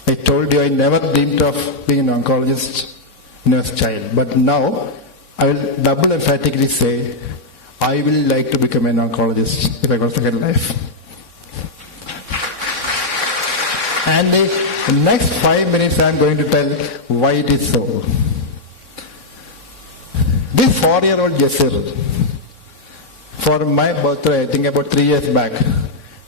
I told you I never dreamed of being an oncologist when I was a child. But now I will double emphatically say I will like to become an oncologist if I got second life. And the next 5 minutes I am going to tell why it is so. This 4-year-old Jasir, for my birthday, I think about 3 years back,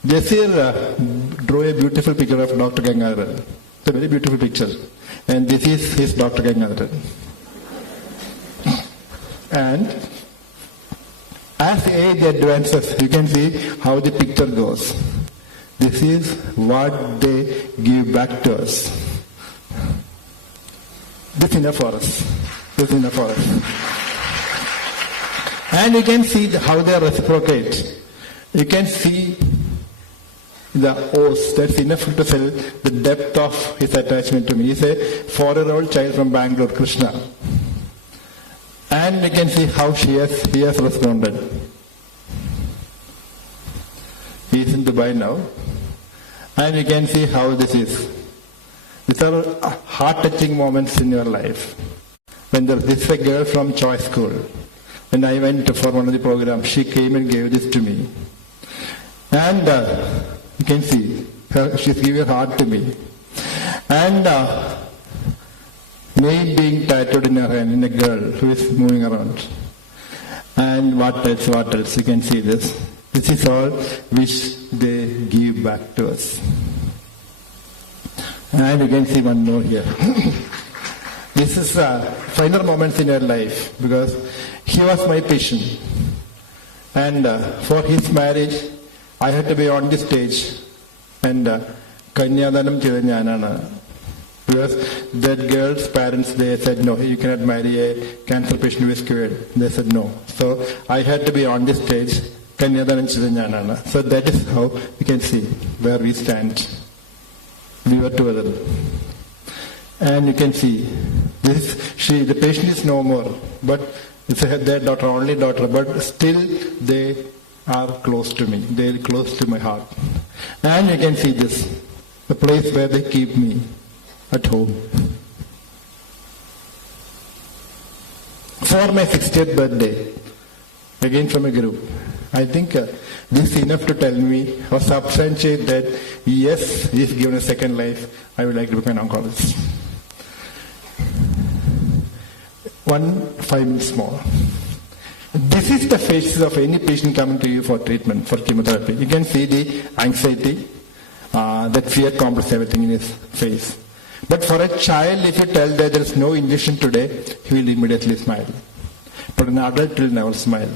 Jasir drew a beautiful picture of Dr. Gangadharan. It's a very beautiful picture. And this is his Dr. Gangadharan. And as age advances, you can see how the picture goes. This is what they give back to us. This is enough for us. This is enough for us. And you can see how they reciprocate. You can see the oaths. That's enough to tell the depth of his attachment to me. He's a 4-year-old child from Bangalore, Krishna. And you can see how he has responded. He is in Dubai now. And you can see how this is. These are heart-touching moments in your life. When this is a girl from Choice School. When I went for one of the programs, she came and gave this to me. And you can see, she's giving her heart to me. And name being tattooed in her hand, in a girl who is moving around. And what else? You can see this. This is all which they give back to us. And you can see one more here. This is final moments in her life because he was my patient. And for his marriage, I had to be on the stage. And Kanyadanam Chaithanya. Because that girl's parents, they said, no, you cannot marry a cancer patient who is cured. They said no. So I had to be on the stage. Kanyadanam Chaithanya. So that is how you can see where we stand. We were together. And you can see, the patient is no more, but it's their daughter, only daughter, but still they are close to me. They are close to my heart. And you can see this, the place where they keep me at home. For my 60th birthday, again from a group, I think this is enough to tell me or substantiate that yes, if given a second life, I would like to become an oncologist. 5 minutes more. This is the faces of any patient coming to you for treatment, for chemotherapy. You can see the anxiety, that fear complex, everything in his face. But for a child, if you tell that there is no injection today, he will immediately smile. But an adult will never smile.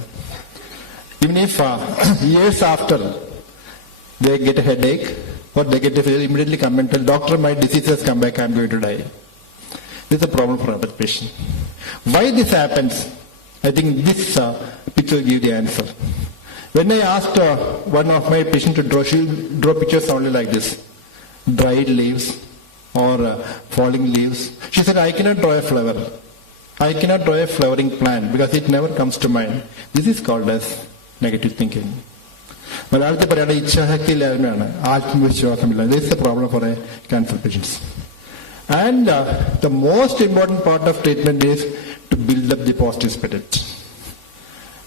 Even if years after they get a headache or they get a fever, immediately come and tell, doctor, my disease has come back, I am going to die. This is a problem for adult patient. Why this happens? I think this picture gives the answer. When I asked one of my patients to draw, she will draw pictures only like this. Dried leaves or falling leaves. She said, I cannot draw a flower. I cannot draw a flowering plant because it never comes to mind. This is called as negative thinking. This is the problem for a cancer patients. And the most important part of treatment is to build up the positive spirit.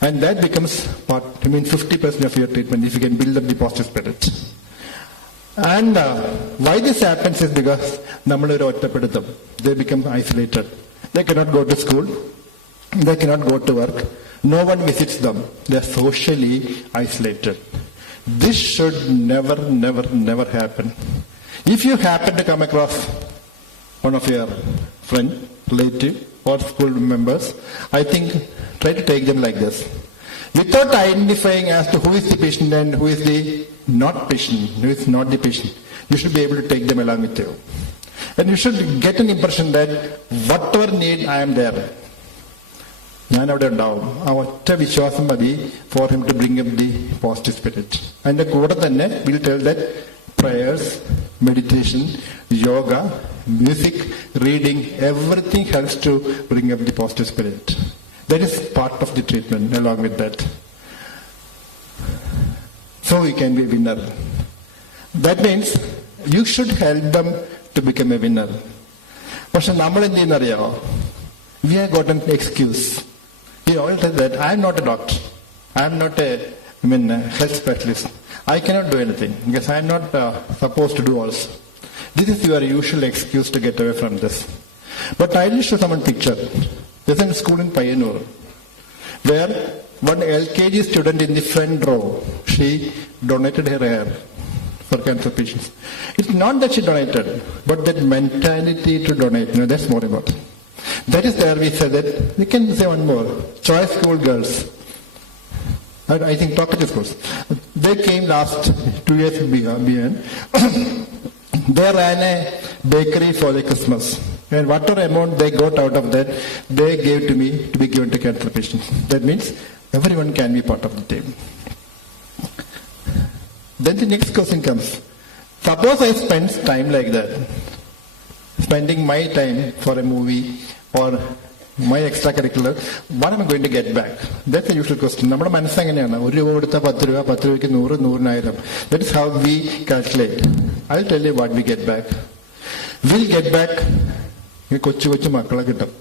And that becomes 50% of your treatment if you can build up the positive spirit. And why this happens is because they become isolated. They cannot go to school. They cannot go to work. No one visits them. They are socially isolated. This should never happen. If you happen to come across one of your friend, relative, or school members, I think try to take them like this. Without identifying as to who is the patient and who is the not patient, who is not the patient, you should be able to take them along with you. And you should get an impression that whatever need I am there. ഞാൻ അവിടെ ഉണ്ടാവും. ആ ഒറ്റ വിശ്വാസം മതി for him to bring up the positive spirit. അതിന്റെ കൂടെ തന്നെ we'll tell that prayers, meditation, yoga, music, reading, everything helps to bring up the positive spirit. That is part of the treatment along with that. So you can be a winner. That means you should help them to become a winner. പക്ഷെ നമ്മൾ എന്ത് ചെയ്യുന്നറിയാമോ? We have got an excuse. We all tell that I am not a doctor. I am not a health specialist. I cannot do anything because I am not supposed to do also. This is your usual excuse to get away from this. But I will show someone picture. There's a school in Payanur where one LKG student in the front row, she donated her hair for cancer patients. It's not that she donated, but that mentality to donate, that's more important. That is where we said that we can say one more. Choice school girls, I think Dr. schools, they came last 2 years behind. They ran a bakery for the Christmas. And whatever amount they got out of that, they gave to me to be given to cancer patients. That means everyone can be part of the team. Then the next question comes. Suppose I spend time like that, spending my time for a movie or my extracurricular, what am I going to get back? That's the usual question. നമ്മുടെ മനസ്സെങ്ങനെയാണ്? ₹1 കൊടുത്താൽ ₹10, ₹10 100, 100,000. That is how we calculate. I'll tell you what we get back. We'll get back കൊച്ചു മക്കളെ കിട്ടും.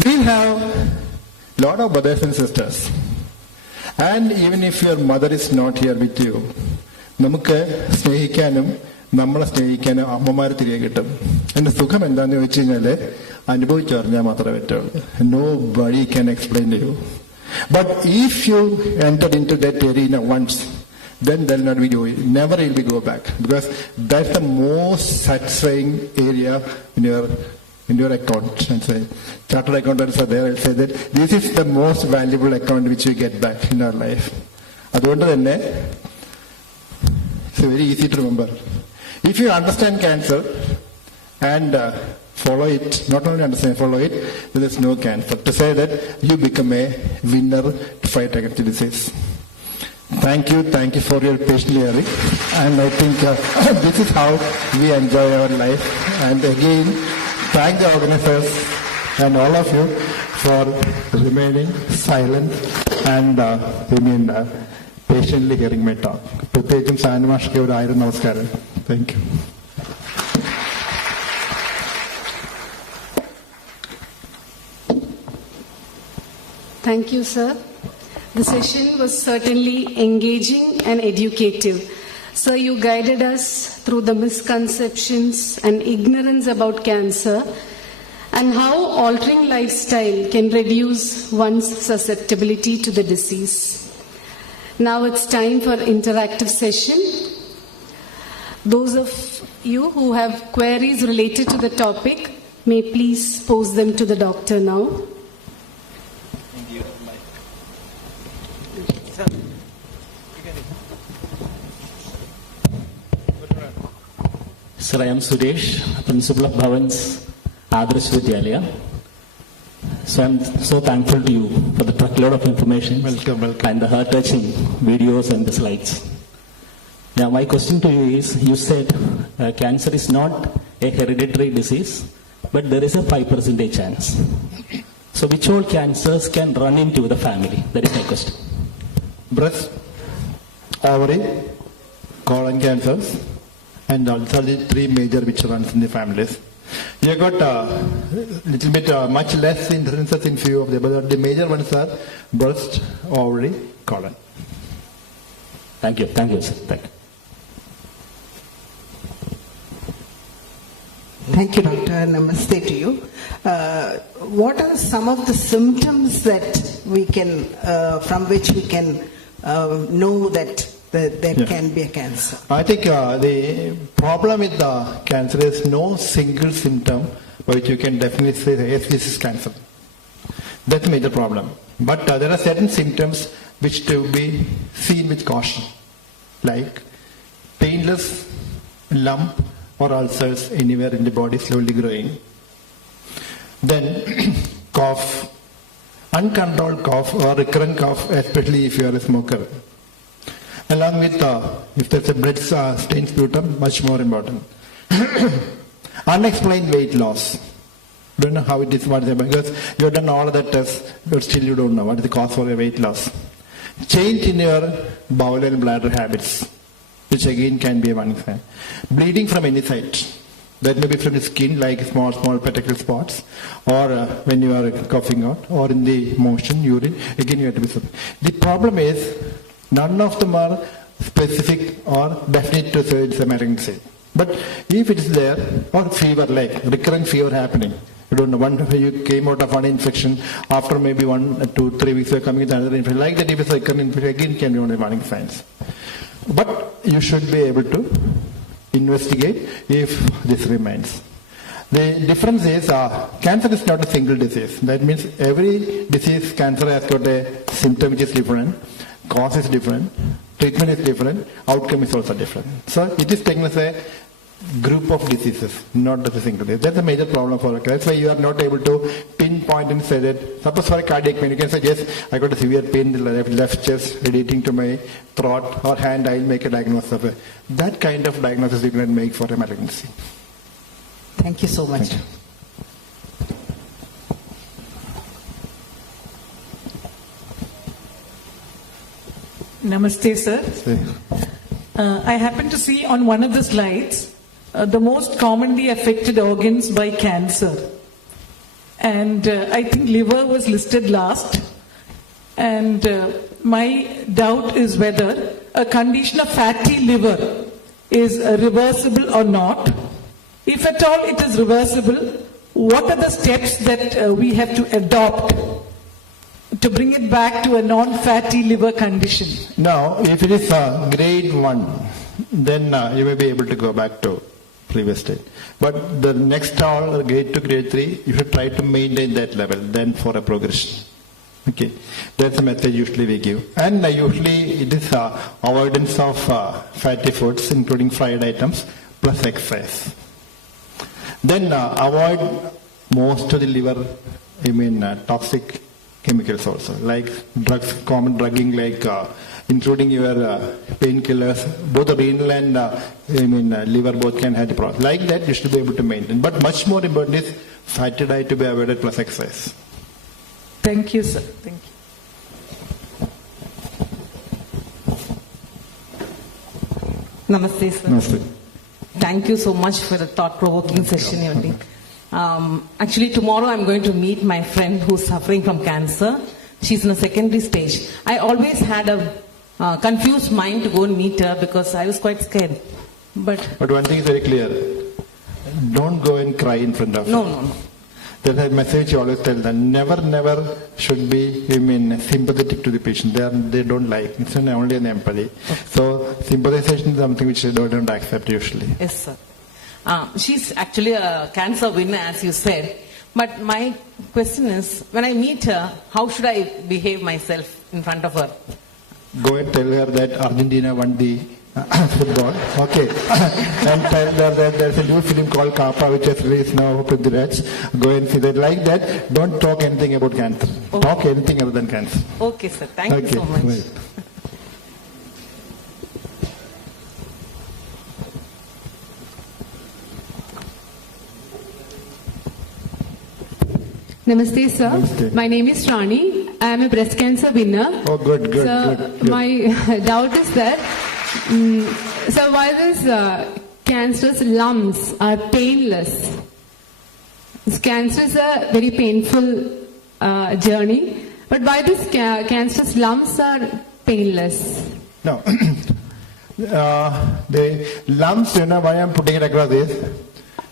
We'll have lot of brothers and sisters. And even if your mother is not here with you, നമുക്ക് സ്നേഹിക്കാനും നമ്മളെ സ്നേഹിക്കാനും അമ്മമാരെ തിരികെ കിട്ടും. എന്റെ സുഖം എന്താന്ന് ചോദിച്ചു കഴിഞ്ഞാല് അനുഭവിച്ചറിഞ്ഞാൽ മാത്രമേ പറ്റുള്ളൂ. Nobody can explain to you. But if you enter into that arena once, then they'll not be going. Never will be go back, because that's the most satisfying area in your account. And say, chartered accountants are there. I'll say that this is the most valuable account which we get back in our life. അതുകൊണ്ട് തന്നെ it's very easy to remember. If you understand cancer and follow it, not only understand, follow it, then there's no cancer. To say that you become a winner to fight against the disease. Thank you for your patient hearing. And I think this is how we enjoy our life. And again, thank the organizers and all of you for remaining silent and patiently hearing my talk. പ്രത്യേകിച്ചും സാനുമാഷ്ക്ക് ഒരു 1000 നമസ്കാരം. Thank you. Thank you, sir. The session was certainly engaging and educative. Sir, you guided us through the misconceptions and ignorance about cancer and how altering lifestyle can reduce one's susceptibility to the disease. Now it's time for interactive session. Those of you who have queries related to the topic may please pose them to the doctor now. Sir, I am Suresh, Principal of Bhavan's Adarsh Vidyalaya. So I am so thankful to you for the truckload of information. Welcome. And the heart-touching videos and the slides. Now my question to you is, you said cancer is not a hereditary disease, but there is a 5% chance. So which all cancers can run into the family? That is my question. Breast, ovary, colon cancers, and also the 3 major which runs in the families. You got little bit much less incidences in few of them, but the major ones are breast, ovary, colon. Thank you, sir. Thank you. Thank you, Doctor. Namaste to you. What are some of the symptoms that we can, from which we can know that there can be a cancer? I think the problem with the cancer is no single symptom which you can definitely say, yes, this is cancer. That's a major problem. But there are certain symptoms which to be seen with caution, like painless lump or ulcers anywhere in the body slowly growing. Then cough, uncontrolled cough or recurrent cough, especially if you are a smoker. Along with, if there's a blood stained sputum, much more important. Unexplained weight loss. Don't know how it is, what is it, because you have done all of the tests, but still you don't know what is the cause for the weight loss. Change in your bowel and bladder habits, which again can be a warning sign. Bleeding from any side. That may be from the skin, like small particle spots, or when you are coughing out, or in the motion, urine. Again, you have to be. The problem is, none of them are specific or definite to say it's a malignancy. But if it is there, or fever, like recurrent fever happening, you don't know, you came out of one infection, after maybe 1, 2, 3 weeks you are coming with another infection, like that if it's a recurrent infection, again can be one of the warning signs. But you should be able to investigate if this remains. The difference is, cancer is not a single disease. That means every disease, cancer has got a symptom which is different, cause is different, treatment is different, outcome is also different. So it is taken as a group of diseases, not as a single disease. That's a major problem for us. That's why you are not able to pinpoint and say that, suppose for a cardiac pain, you can say, yes, I got a severe pain in the left chest, radiating to my throat or hand, I'll make a diagnosis of it. That kind of diagnosis you can make for a malignancy. Thank you so much. Thank you. Namaste, sir. I happened to see on one of the slides the most commonly affected organs by cancer. And I think liver was listed last. And my doubt is whether a condition of fatty liver is reversible or not. If at all it is reversible, what are the steps that we have to adopt to bring it back to a non-fatty liver condition? Now, if it is grade 1, then you may be able to go back to previous state. But the next grade 2, grade 3, you should try to maintain that level, then for a progression. Okay, that's the message usually we give. And usually it is avoidance of fatty foods, including fried items, plus exercise. Then avoid most of the liver, toxic chemicals also, like drugs, common drugging, like including your painkillers, both the renal and liver both can have the problem. Like that you should be able to maintain. But much more important is fatty diet to be avoided plus exercise. Thank you, sir. Thank you. Namaste, sir. Namaste. Thank you so much for the thought-provoking session you're doing. Actually, tomorrow I'm going to meet my friend who's suffering from cancer. She's in a secondary stage. I always had a confused mind to go and meet her because I was quite scared. But one thing is very clear. Don't go and cry in front of her. No. There's a message you always tell them. Never should be, sympathetic to the patient. They don't like. It's only an empathy. Okay. So sympathization is something which they don't accept usually. Yes, sir. She's actually a cancer winner, as you said. But my question is, when I meet her, how should I behave myself in front of her? Go and tell her that Argentina won the football. Okay. And tell her that there's a new film called Kappa, which is released now, Prithviraj. Go and see that. Like that, don't talk anything about cancer. Okay. Talk anything other than cancer. Okay, sir. Thank you so much. Right. Namaste, sir. Namaste. My name is Rani. I am a breast cancer winner. Oh, good. So my doubt is that, so why these cancerous lumps are painless? Cancer is a very painful journey, but why these cancerous lumps are painless? No. The lumps, why I'm putting it across is,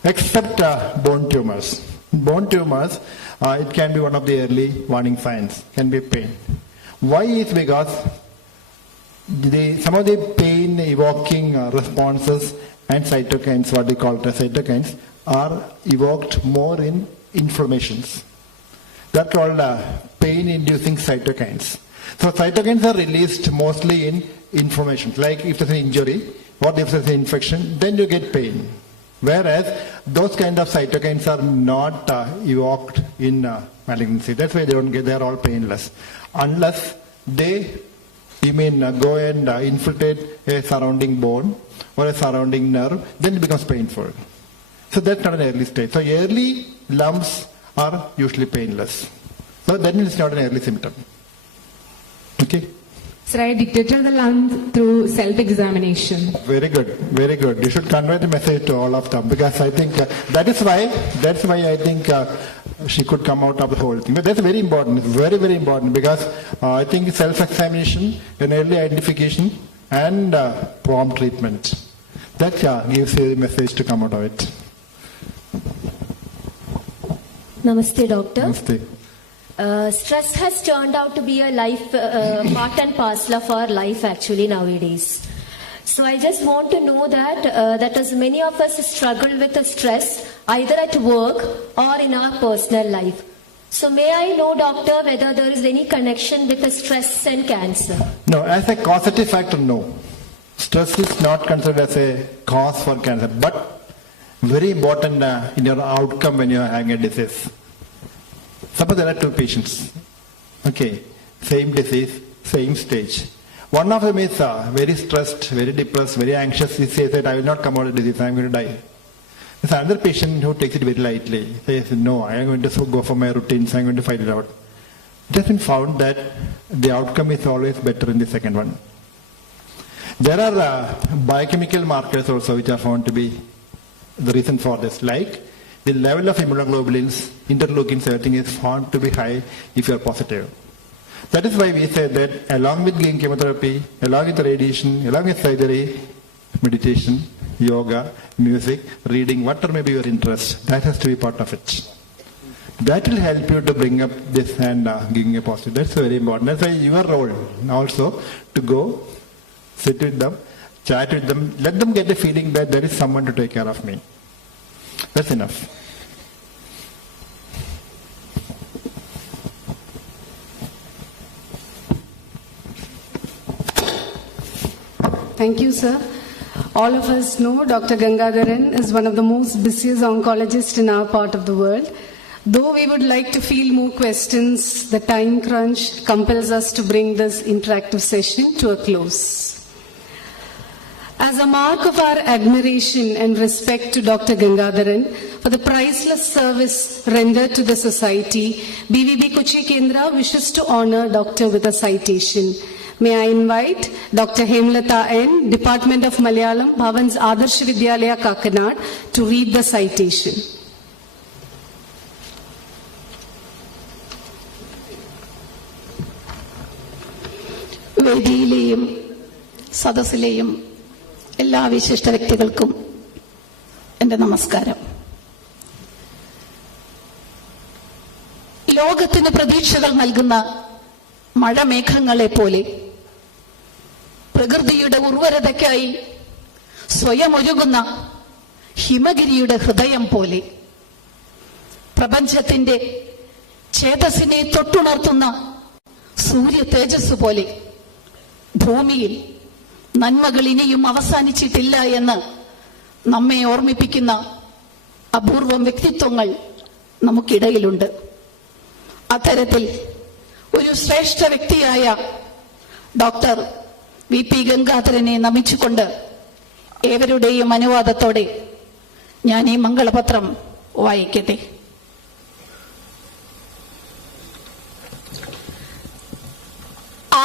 except bone tumors. Bone tumors, it can be one of the early warning signs, can be pain. Why is because some of the pain evoking responses and cytokines, what we call the cytokines, are evoked more in inflammations. They're called pain inducing cytokines. So cytokines are released mostly in inflammations, like if there's an injury or if there's an infection, then you get pain. Whereas those kind of cytokines are not evoked in malignancy. That's why they are all painless. Unless they go and infiltrate a surrounding bone or a surrounding nerve, then it becomes painful. So that's not an early stage. So early lumps are usually painless. So then it's not an early symptom. Okay? Sir, I detected the lump through self-examination. Very good, very good. You should convey the message to all of them, because I think that's why I think she could come out of the whole thing. But that's very important. It's very, very important, because I think self-examination, an early identification, and prompt treatment, that gives you the message to come out of it. Namaste, doctor. Namaste. Stress has turned out to be a life part and parcel of our life actually nowadays. So I just want to know that as many of us struggle with the stress either at work or in our personal life. So may I know, doctor, whether there is any connection with the stress and cancer? No, as a causative factor, no. Stress is not considered as a cause for cancer, but very important in your outcome when you are having a disease. Suppose there are two patients, okay, same disease, same stage. One of them is very stressed, very depressed, very anxious. He says that I will not come out of the disease, I am going to die. There's another patient who takes it very lightly. He says, no, I am going to go for my routines, I am going to fight it out. It has been found that the outcome is always better in the second one. There are biochemical markers also which are found to be the reason for this, like the level of immunoglobulins, interleukins, everything is found to be high if you are positive. That is why we say that along with giving chemotherapy, along with radiation, along with surgery, meditation, yoga, music, reading, whatever may be your interest, that has to be part of it. That will help you to bring up this and giving a positive. That's very important. That's why your role also to go, sit with them, chat with them, let them get the feeling that there is someone to take care of me. That's enough. Thank you, sir. All of us know Dr. Gangadharan is one of the most busiest oncologists in our part of the world. Though we would like to field more questions, the time crunch compels us to bring this interactive session to a close. As a mark of our admiration and respect to Dr. Gangadharan for the priceless service rendered to the society, BVB Kochi Kendra wishes to honor Doctor with a citation. May I invite Dr. Hemlata N., Department of Malayalam, Bhavan's Adarsh Vidyalaya, Kakanad, to read the citation. വേദിയിലെയും സദസ്സിലെയും എല്ലാ വിശിഷ്ട വ്യക്തികൾക്കും എൻ്റെ നമസ്കാരം. ലോകത്തിന് പ്രതീക്ഷകൾ നൽകുന്ന മഴമേഘങ്ങളെ പോലെ, പ്രകൃതിയുടെ ഉർവരതയ്ക്കായി സ്വയം ഒരുങ്ങുന്ന ഹിമഗിരിയുടെ ഹൃദയം പോലെ, പ്രപഞ്ചത്തിന്റെ ചേതസ്സിനെ തൊട്ടുണർത്തുന്ന സൂര്യ തേജസ് പോലെ ഭൂമിയിൽ നന്മകൾ ഇനിയും അവസാനിച്ചിട്ടില്ല എന്ന് നമ്മെ ഓർമ്മിപ്പിക്കുന്ന അപൂർവം വ്യക്തിത്വങ്ങൾ നമുക്കിടയിലുണ്ട്. അത്തരത്തിൽ ഒരു ശ്രേഷ്ഠ വ്യക്തിയായ ഡോക്ടർ VP ഗംഗാധരനെ നമിച്ചുകൊണ്ട് ഏവരുടെയും അനുവാദത്തോടെ ഞാൻ ഈ മംഗളപത്രം വായിക്കട്ടെ.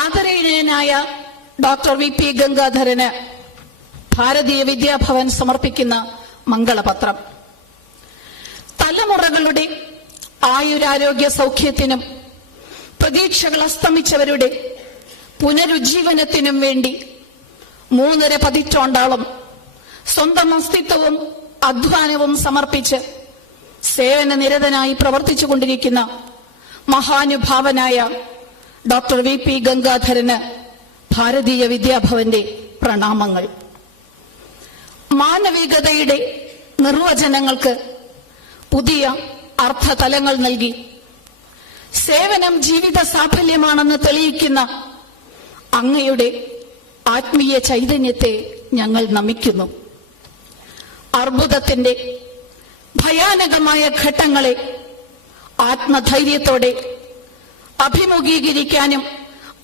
ആദരണീയനായ ഡോക്ടർ VP ഗംഗാധരന് ഭാരതീയ വിദ്യാഭവൻ സമർപ്പിക്കുന്ന മംഗളപത്രം. തലമുറകളുടെ ആയുരാരോഗ്യ സൗഖ്യത്തിനും പ്രതീക്ഷകൾ അസ്തമിച്ചവരുടെ പുനരുജ്ജീവനത്തിനും വേണ്ടി 3.5 പതിറ്റാണ്ടോളം സ്വന്തം അസ്തിത്വവും അധ്വാനവും സമർപ്പിച്ച് സേവന നിരതനായി പ്രവർത്തിച്ചു കൊണ്ടിരിക്കുന്ന മഹാനുഭാവനായ ഡോക്ടർ VP ഗംഗാധരന് ഭാരതീയ വിദ്യാഭവന്റെ പ്രണാമങ്ങൾ. മാനവികതയുടെ നിർവചനങ്ങൾക്ക് പുതിയ അർത്ഥതലങ്ങൾ നൽകി സേവനം ജീവിത സാഫല്യമാണെന്ന് തെളിയിക്കുന്ന അങ്ങയുടെ ആത്മീയ ചൈതന്യത്തെ ഞങ്ങൾ നമിക്കുന്നു. അർബുദത്തിന്റെ ഭയാനകമായ ഘട്ടങ്ങളെ ആത്മധൈര്യത്തോടെ അഭിമുഖീകരിക്കാനും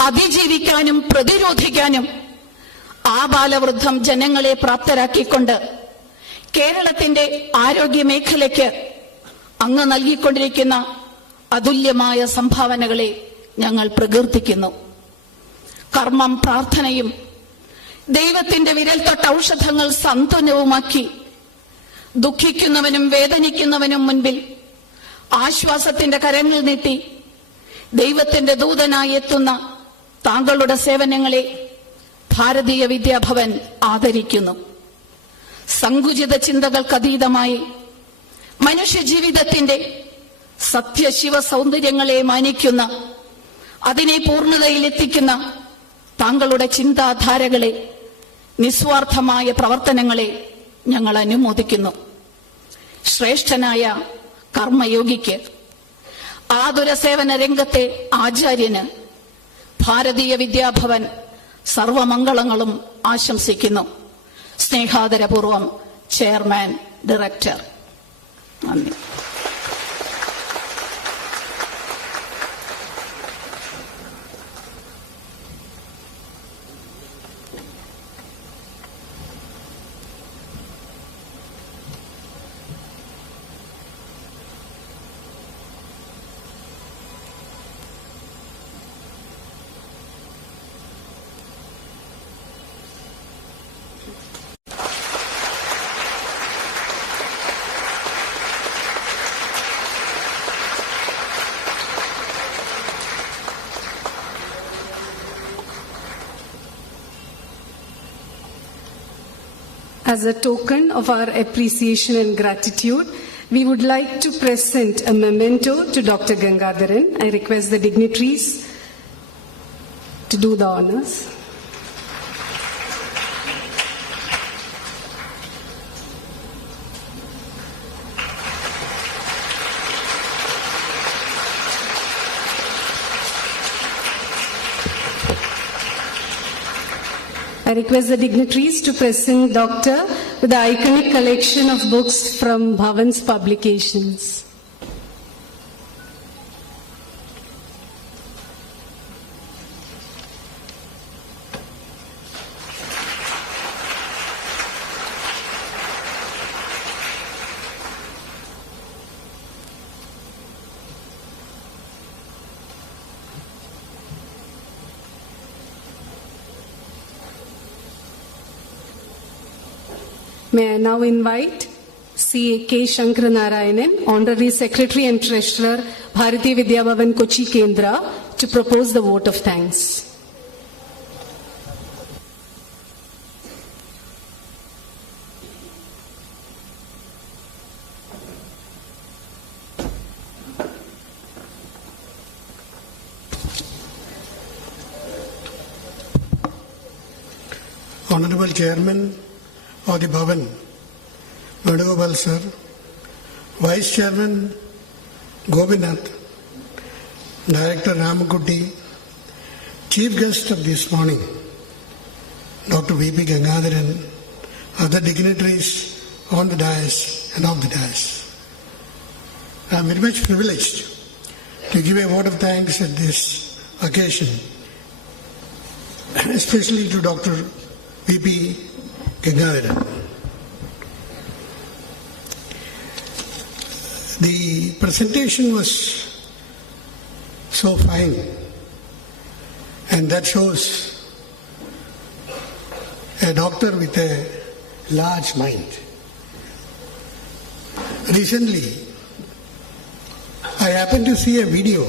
അതിജീവിക്കാനും പ്രതിരോധിക്കാനും ആബാലവൃദ്ധം ജനങ്ങളെ പ്രാപ്തരാക്കിക്കൊണ്ട് കേരളത്തിന്റെ ആരോഗ്യമേഖലയ്ക്ക് അങ്ങ് നൽകിക്കൊണ്ടിരിക്കുന്ന അതുല്യമായ സംഭാവനകളെ ഞങ്ങൾ പ്രകീർത്തിക്കുന്നു. കർമ്മം പ്രാർത്ഥനയും ദൈവത്തിന്റെ വിരൽ തൊട്ട ഔഷധങ്ങൾ സന്തുലനവുമാക്കി ദുഃഖിക്കുന്നവനും വേദനിക്കുന്നവനും മുൻപിൽ ആശ്വാസത്തിന്റെ കരങ്ങൾ നീട്ടി ദൈവത്തിന്റെ ദൂതനായി എത്തുന്ന താങ്കളുടെ സേവനങ്ങളെ ഭാരതീയ വിദ്യാഭവൻ ആദരിക്കുന്നു. സങ്കുചിത ചിന്തകൾക്കതീതമായി മനുഷ്യജീവിതത്തിന്റെ സത്യശിവ സൗന്ദര്യങ്ങളെ മാനിക്കുന്ന, അതിനെ പൂർണ്ണതയിലെത്തിക്കുന്ന താങ്കളുടെ ചിന്താധാരകളെ, നിസ്വാർത്ഥമായ പ്രവർത്തനങ്ങളെ ഞങ്ങൾ അനുമോദിക്കുന്നു. ശ്രേഷ്ഠനായ കർമ്മയോഗിക്ക്, ആതുര സേവന രംഗത്തെ ആചാര്യന് ഭാരതീയ വിദ്യാഭവൻ സർവമംഗളങ്ങളും ആശംസിക്കുന്നു. സ്നേഹാദരപൂർവം ചെയർമാൻ, ഡയറക്ടർ. നന്ദി. As a token of our appreciation and gratitude, we would like to present a memento to Dr. Gangadharan. I request the dignitaries to do the honors. I request the dignitaries to present Doctor with the iconic collection of books from Bhavan's publications. May I now invite C.A.K. Shankaranarayanan, Honorary Secretary and Treasurer, Bharatiya Vidya Bhavan Kochi Kendra, to propose the vote of thanks. Honorable Chairman of the Bhavan, Vedagopal Sir, Vice Chairman Gobinath, Director Ramakutti, Chief Guest of this morning, Dr. V.P. Gangadharan, other dignitaries on the dais and off the dais. I am very much privileged to give a vote of thanks at this occasion, especially to Dr. V.P. Gangadharan. The presentation was so fine, and that shows a doctor with a large mind. Recently, I happened to see a video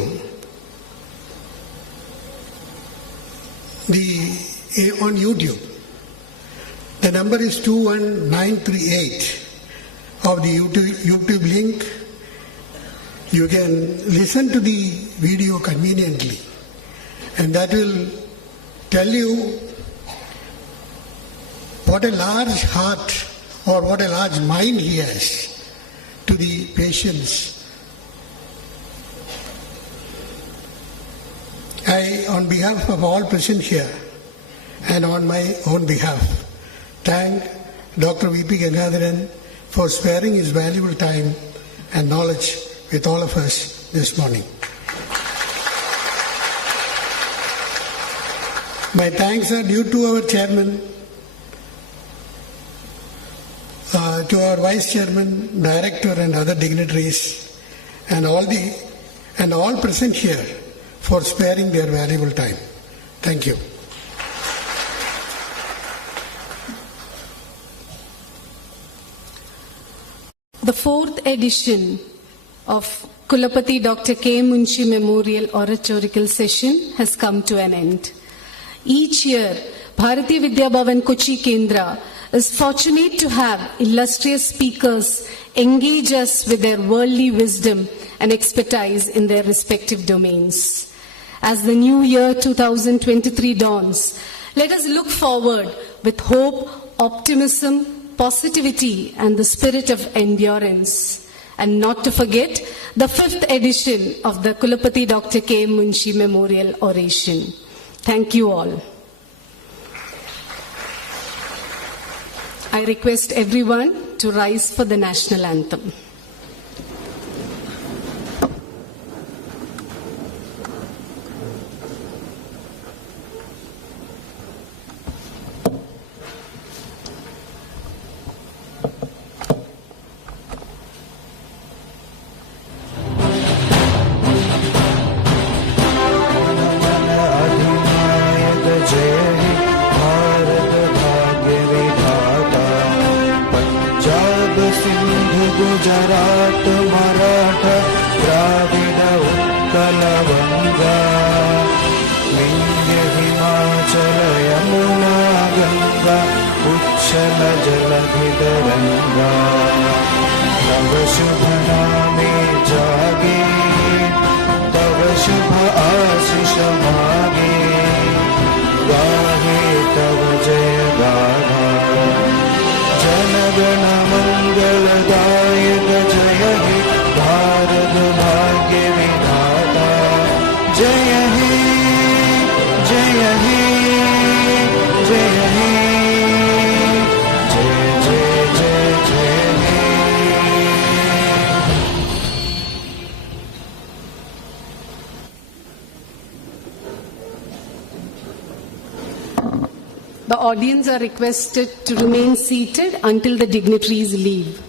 on YouTube. The number is 21938 of the YouTube link. You can listen to the video conveniently, and that will tell you what a large heart or what a large mind he has to the patients. I, on behalf of all present here and on my own behalf, thank Dr. V.P. Gangadharan for sparing his valuable time and knowledge with all of us this morning. My thanks are due to our chairman, to our vice chairman, director, and other dignitaries, and all present here for sparing their valuable time. Thank you. The fourth edition of Kulapati Dr. K. Munshi Memorial Oratorical Session has come to an end. Each year, Bharatiya Vidya Bhavan Kochi Kendra is fortunate to have illustrious speakers engage us with their worldly wisdom and expertise in their respective domains. As the new year 2023 dawns, let us look forward with hope, optimism, positivity, and the spirit of endurance. And not to forget the fifth edition of the Kulapati Dr. K. Munshi Memorial Oration. Thank you all. I request everyone to rise for the national anthem. Gujarat Maratha Dravida Utkal Ganga Vindhya Himachal Yamuna Ganga उच्छल जलधि तरंगा तव शुभ नामे जागे तव शुभ आशीष मागे गाहे तव जय गाथा जनगण मंगलदायक जय हे भारत भाग्य विधाता जय हे जय हे जय हे जय जय जय जय हे. The audience are requested to remain seated until the dignitaries leave.